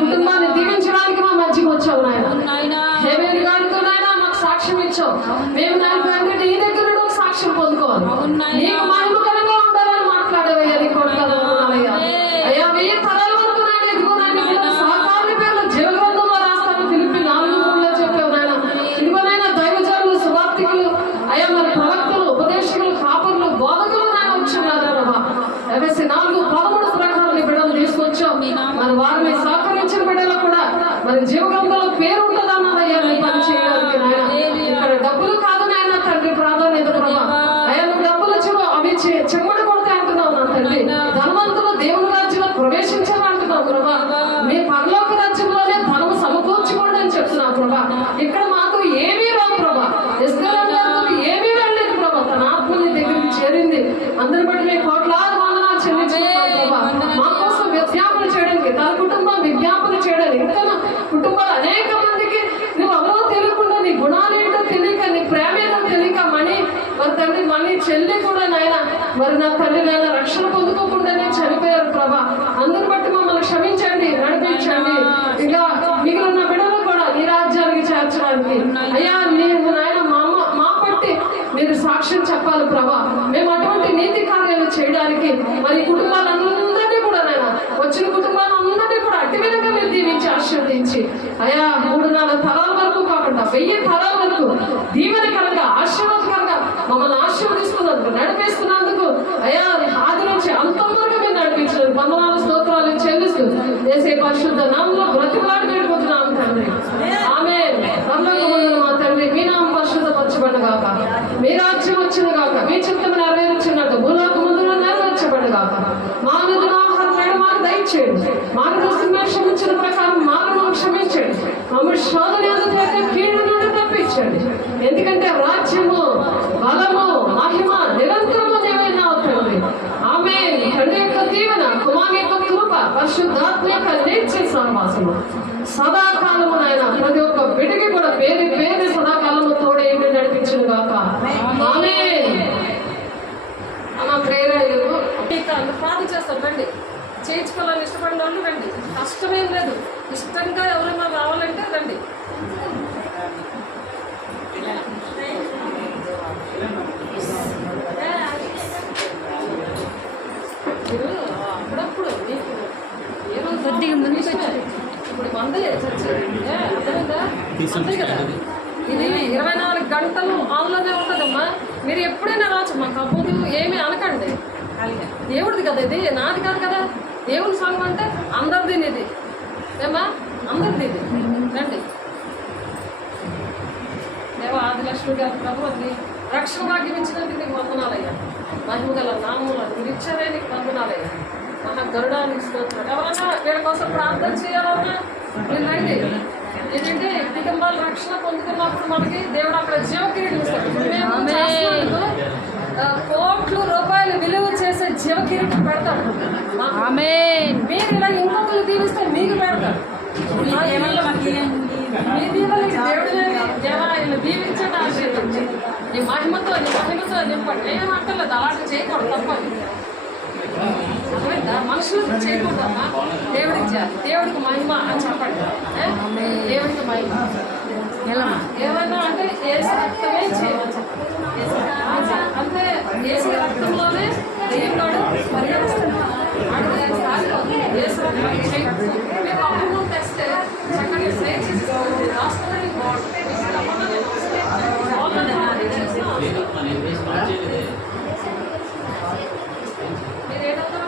కుటుంబాన్ని దీవించడానికి మా మధ్యకి వచ్చావు నాయన. హేవేలి గారితో నాయన మాకు సాక్ష్యం ఇచ్చావు. మేము నాయన నీ దగ్గర ఒక సాక్ష్యం పొందుకోవాలి. నీకు మహిమకరంగా ఉండాలని మాట్లాడేవయ్యా నీ కొడుకులయ్యా. అయ్యా 1000 తరాల వరకు నాయన ఇదిగో నాయన సహకారుల పేర్లు జీవగ్రంథంలో రాస్తాను ఫిలిప్పీ 4:3 చెప్పావు నాయన. ఇదిగో నాయన దైవజనులు, సువార్థికులు, అయ్యా మరి ప్రవక్తలు, ఉపదేశకులు, కాపరులు, బోధకులు నాయన వచ్చిన్నారు. ఎఫెసీ 4:13 ప్రకారం నీ బిడ్డలు తీసుకొచ్చావు. మరి వారిని సహకరించిన బిడ్డలు కూడా మరి జీవగ్రంథంలో పేరు ఉంటుందన్నదయ్యా నీ పని చేయడానికి నాయన. ఇక్కడ డబ్బులు కాదు నాయన తండ్రి ప్రాధాన్యత ప్రభా. అయ్యా నువ్వు డబ్బులు ఇచ్చావు, అవి చెమ్మడి కొడితే అంటున్నావు నా తండ్రి. ధనవంతులు దేవుని రాజ్యంలో ప్రవేశించాలంటున్నావు ప్రభా. మీ పరలోక రాజ్యంలోనే ధనము సమకూర్చుకోండి అని చెప్తున్నావు ప్రభా. ఇక్కడ మాకు ఏమీ రావు ప్రభా. ఏమీ వెళ్ళలేదు ప్రభా. తన ఆత్మ నీ దగ్గరికి చేరింది. అందరి బట్టి మేము కోట్లాది వందనాలు చెల్లించుకుంటాం ప్రభా. మా కోసం విజ్ఞాపన చేయడానికి, తన కుటుంబం విజ్ఞాపన చేయడానికి, ఇంకా కుటుంబాలు అనేక మందికి నువ్వు ఎవరో తెలియకుండా నీ గుణాలు ఏంటో తెలియక, నీ ప్రేమ ఏంటో తెలియక మరి తండ్రి మళ్ళీ చెల్లి కూడా నాయన మరి నా తల్లి నాయన రక్షణ పొందుకోకుండానే చనిపోయారు ప్రభా. అందరి బట్టి మమ్మల్ని క్షమించండి, నడిపించండి. ఇంకా మిగిలిన బిడ్డలు కూడా నీ రాజ్యానికి చేర్చడానికి అయ్యా నీవు నాయన మా పట్టి మీరు సాక్ష్యం చెప్పాలి ప్రభా. మేము అటువంటి నీతి కార్యాలు చేయడానికి మరి కుటుంబాలందరినీ కూడా నాయన వచ్చిన కుటుంబాలందరినీ కూడా అట్టి విధంగా మీరు దీవించి ఆశీర్వదించి అయ్యా 3-4 తరాల వరకు కాకుండా 1000 తరాల వరకు దీవెనకరంగా ఆశీర్వాదకరంగా మమ్మల్ని ఆశీర్వదిస్తున్నందుకు, నడిపిస్తున్నందుకు అయ్యా ఆది నుంచి అంతం వరకు మీరు నడిపించినందుకు వందనాలు స్తోత్రాలు చెల్లిస్తూ దేశే పరిశుద్ధ నామంలో బ్రతిమలాడి వెళ్ళిపోతున్నాము తండ్రి. ఆమేన్. పరలోకమందున్న మా తండ్రి మీ నామం పరిశుద్ధపరచబడును గాక, మీ రాజ్యం వచ్చును గాక, మీ చిత్తము నెరవేర్చున్నట్టు భూలోకమందున నెరవేర్చబడును గాక. మానవుని ఆహారం నేడు మాకు దయచేయండి. మార్గదర్శనంగా క్షమించిన ప్రకారం మార్గం క్షమించండి. మమ్మల్ని శోధన ఎందుకు కీడు నుండి తప్పించండి. ఎందుకంటే రాజ్యము, బలము, మహిమ నిరంతరము నీవైనా తండ్రి. ఆమేన్. తండ్రి యొక్క దీవెన, కుమారుని యొక్క కృప, పరిశుద్ధాత్మ యొక్క నిత్య సహవాసము సదాకాలము నాయన ప్రతి ఒక్క బిడ్డకి కూడా పేరు పేరు సదాకాలము తోడే నడిపించును గాక. ఆమేన్. అమ్మ ప్రేరణ ప్రార్థన చేస్తారు. రండి, చేయించుకోవాలని ఇష్టపడిన వాళ్ళు రండి. కష్టమేం లేదు. ఇష్టంగా ఎవరైనా రావాలంటే రండి. మీరు అప్పుడప్పుడు ఏ రోజు కొద్దిగా ముందుకు వచ్చారు. ఇప్పుడు మందలే చర్చి అర్థమైందా? అంతే కదా. ఇది 24 గంటలు ఆన్లోనే ఉంటుందమ్మా. మీరు ఎప్పుడైనా రావచ్చు. మాకు అప్పుడు ఏమీ అనకండి. దేవుడిది కదా ఇది, నాది కాదు కదా. దేవుని సంఘం అంటే అందరిది, ఇది ఏమా అందరిది. ఇది రండి. దేవ ఆదిలక్ష్మి గారి ప్రభుత్వం రక్షణ భాగ్యం ఇచ్చినందుకు నీకు వందనాలయ్యా. మహిమ గల నామములు మీరు ఇచ్చారే నీకు వందనాలయ్యా. మహా గరుడానికి స్తోత్రం. ఎవరన్నా వీళ్ళ కోసం ప్రార్థన చేయాలన్నా మీరు రండి. ఏంటంటే కుటుంబాలు రక్షణ పొందుకున్నప్పుడు మనకి దేవుడు అక్కడ జీవకిరీటం ఇస్తాడు. కోట్ల రూపాయలు విలువ చేసే జీవకిరీటం పెడతాడు. మీరు ఇలా ఇంకొకరు దీవిస్తే మీకు పెడతాడు. మీ దీవెనకి దేవుడు దేవాలయంలో దీవించండి, ఆశీర్వదించి నీ మహిమతో నింపండి. ఏమంటలేదు అలాంటి చేయకూడదు, తప్పదు. అర్థమైందా? మనుషులు చేయకూడదమ్మా. దేవుడికి చేయాలి. దేవుడికి మహిమ అని చెప్పండి. దేవుడికి మహిమ ఏమన్నా అంటే ఏసు రక్తమే చేయవచ్చు. అంటే ఏసు రక్తంలోనే దేవుడు పరిగణిస్తున్నాడు. ఏసు రక్తం చేయవచ్చు. మీరు అప్పుడు తెస్తే చక్కగా రాష్ట్రానికి మీరు ఏదన్నా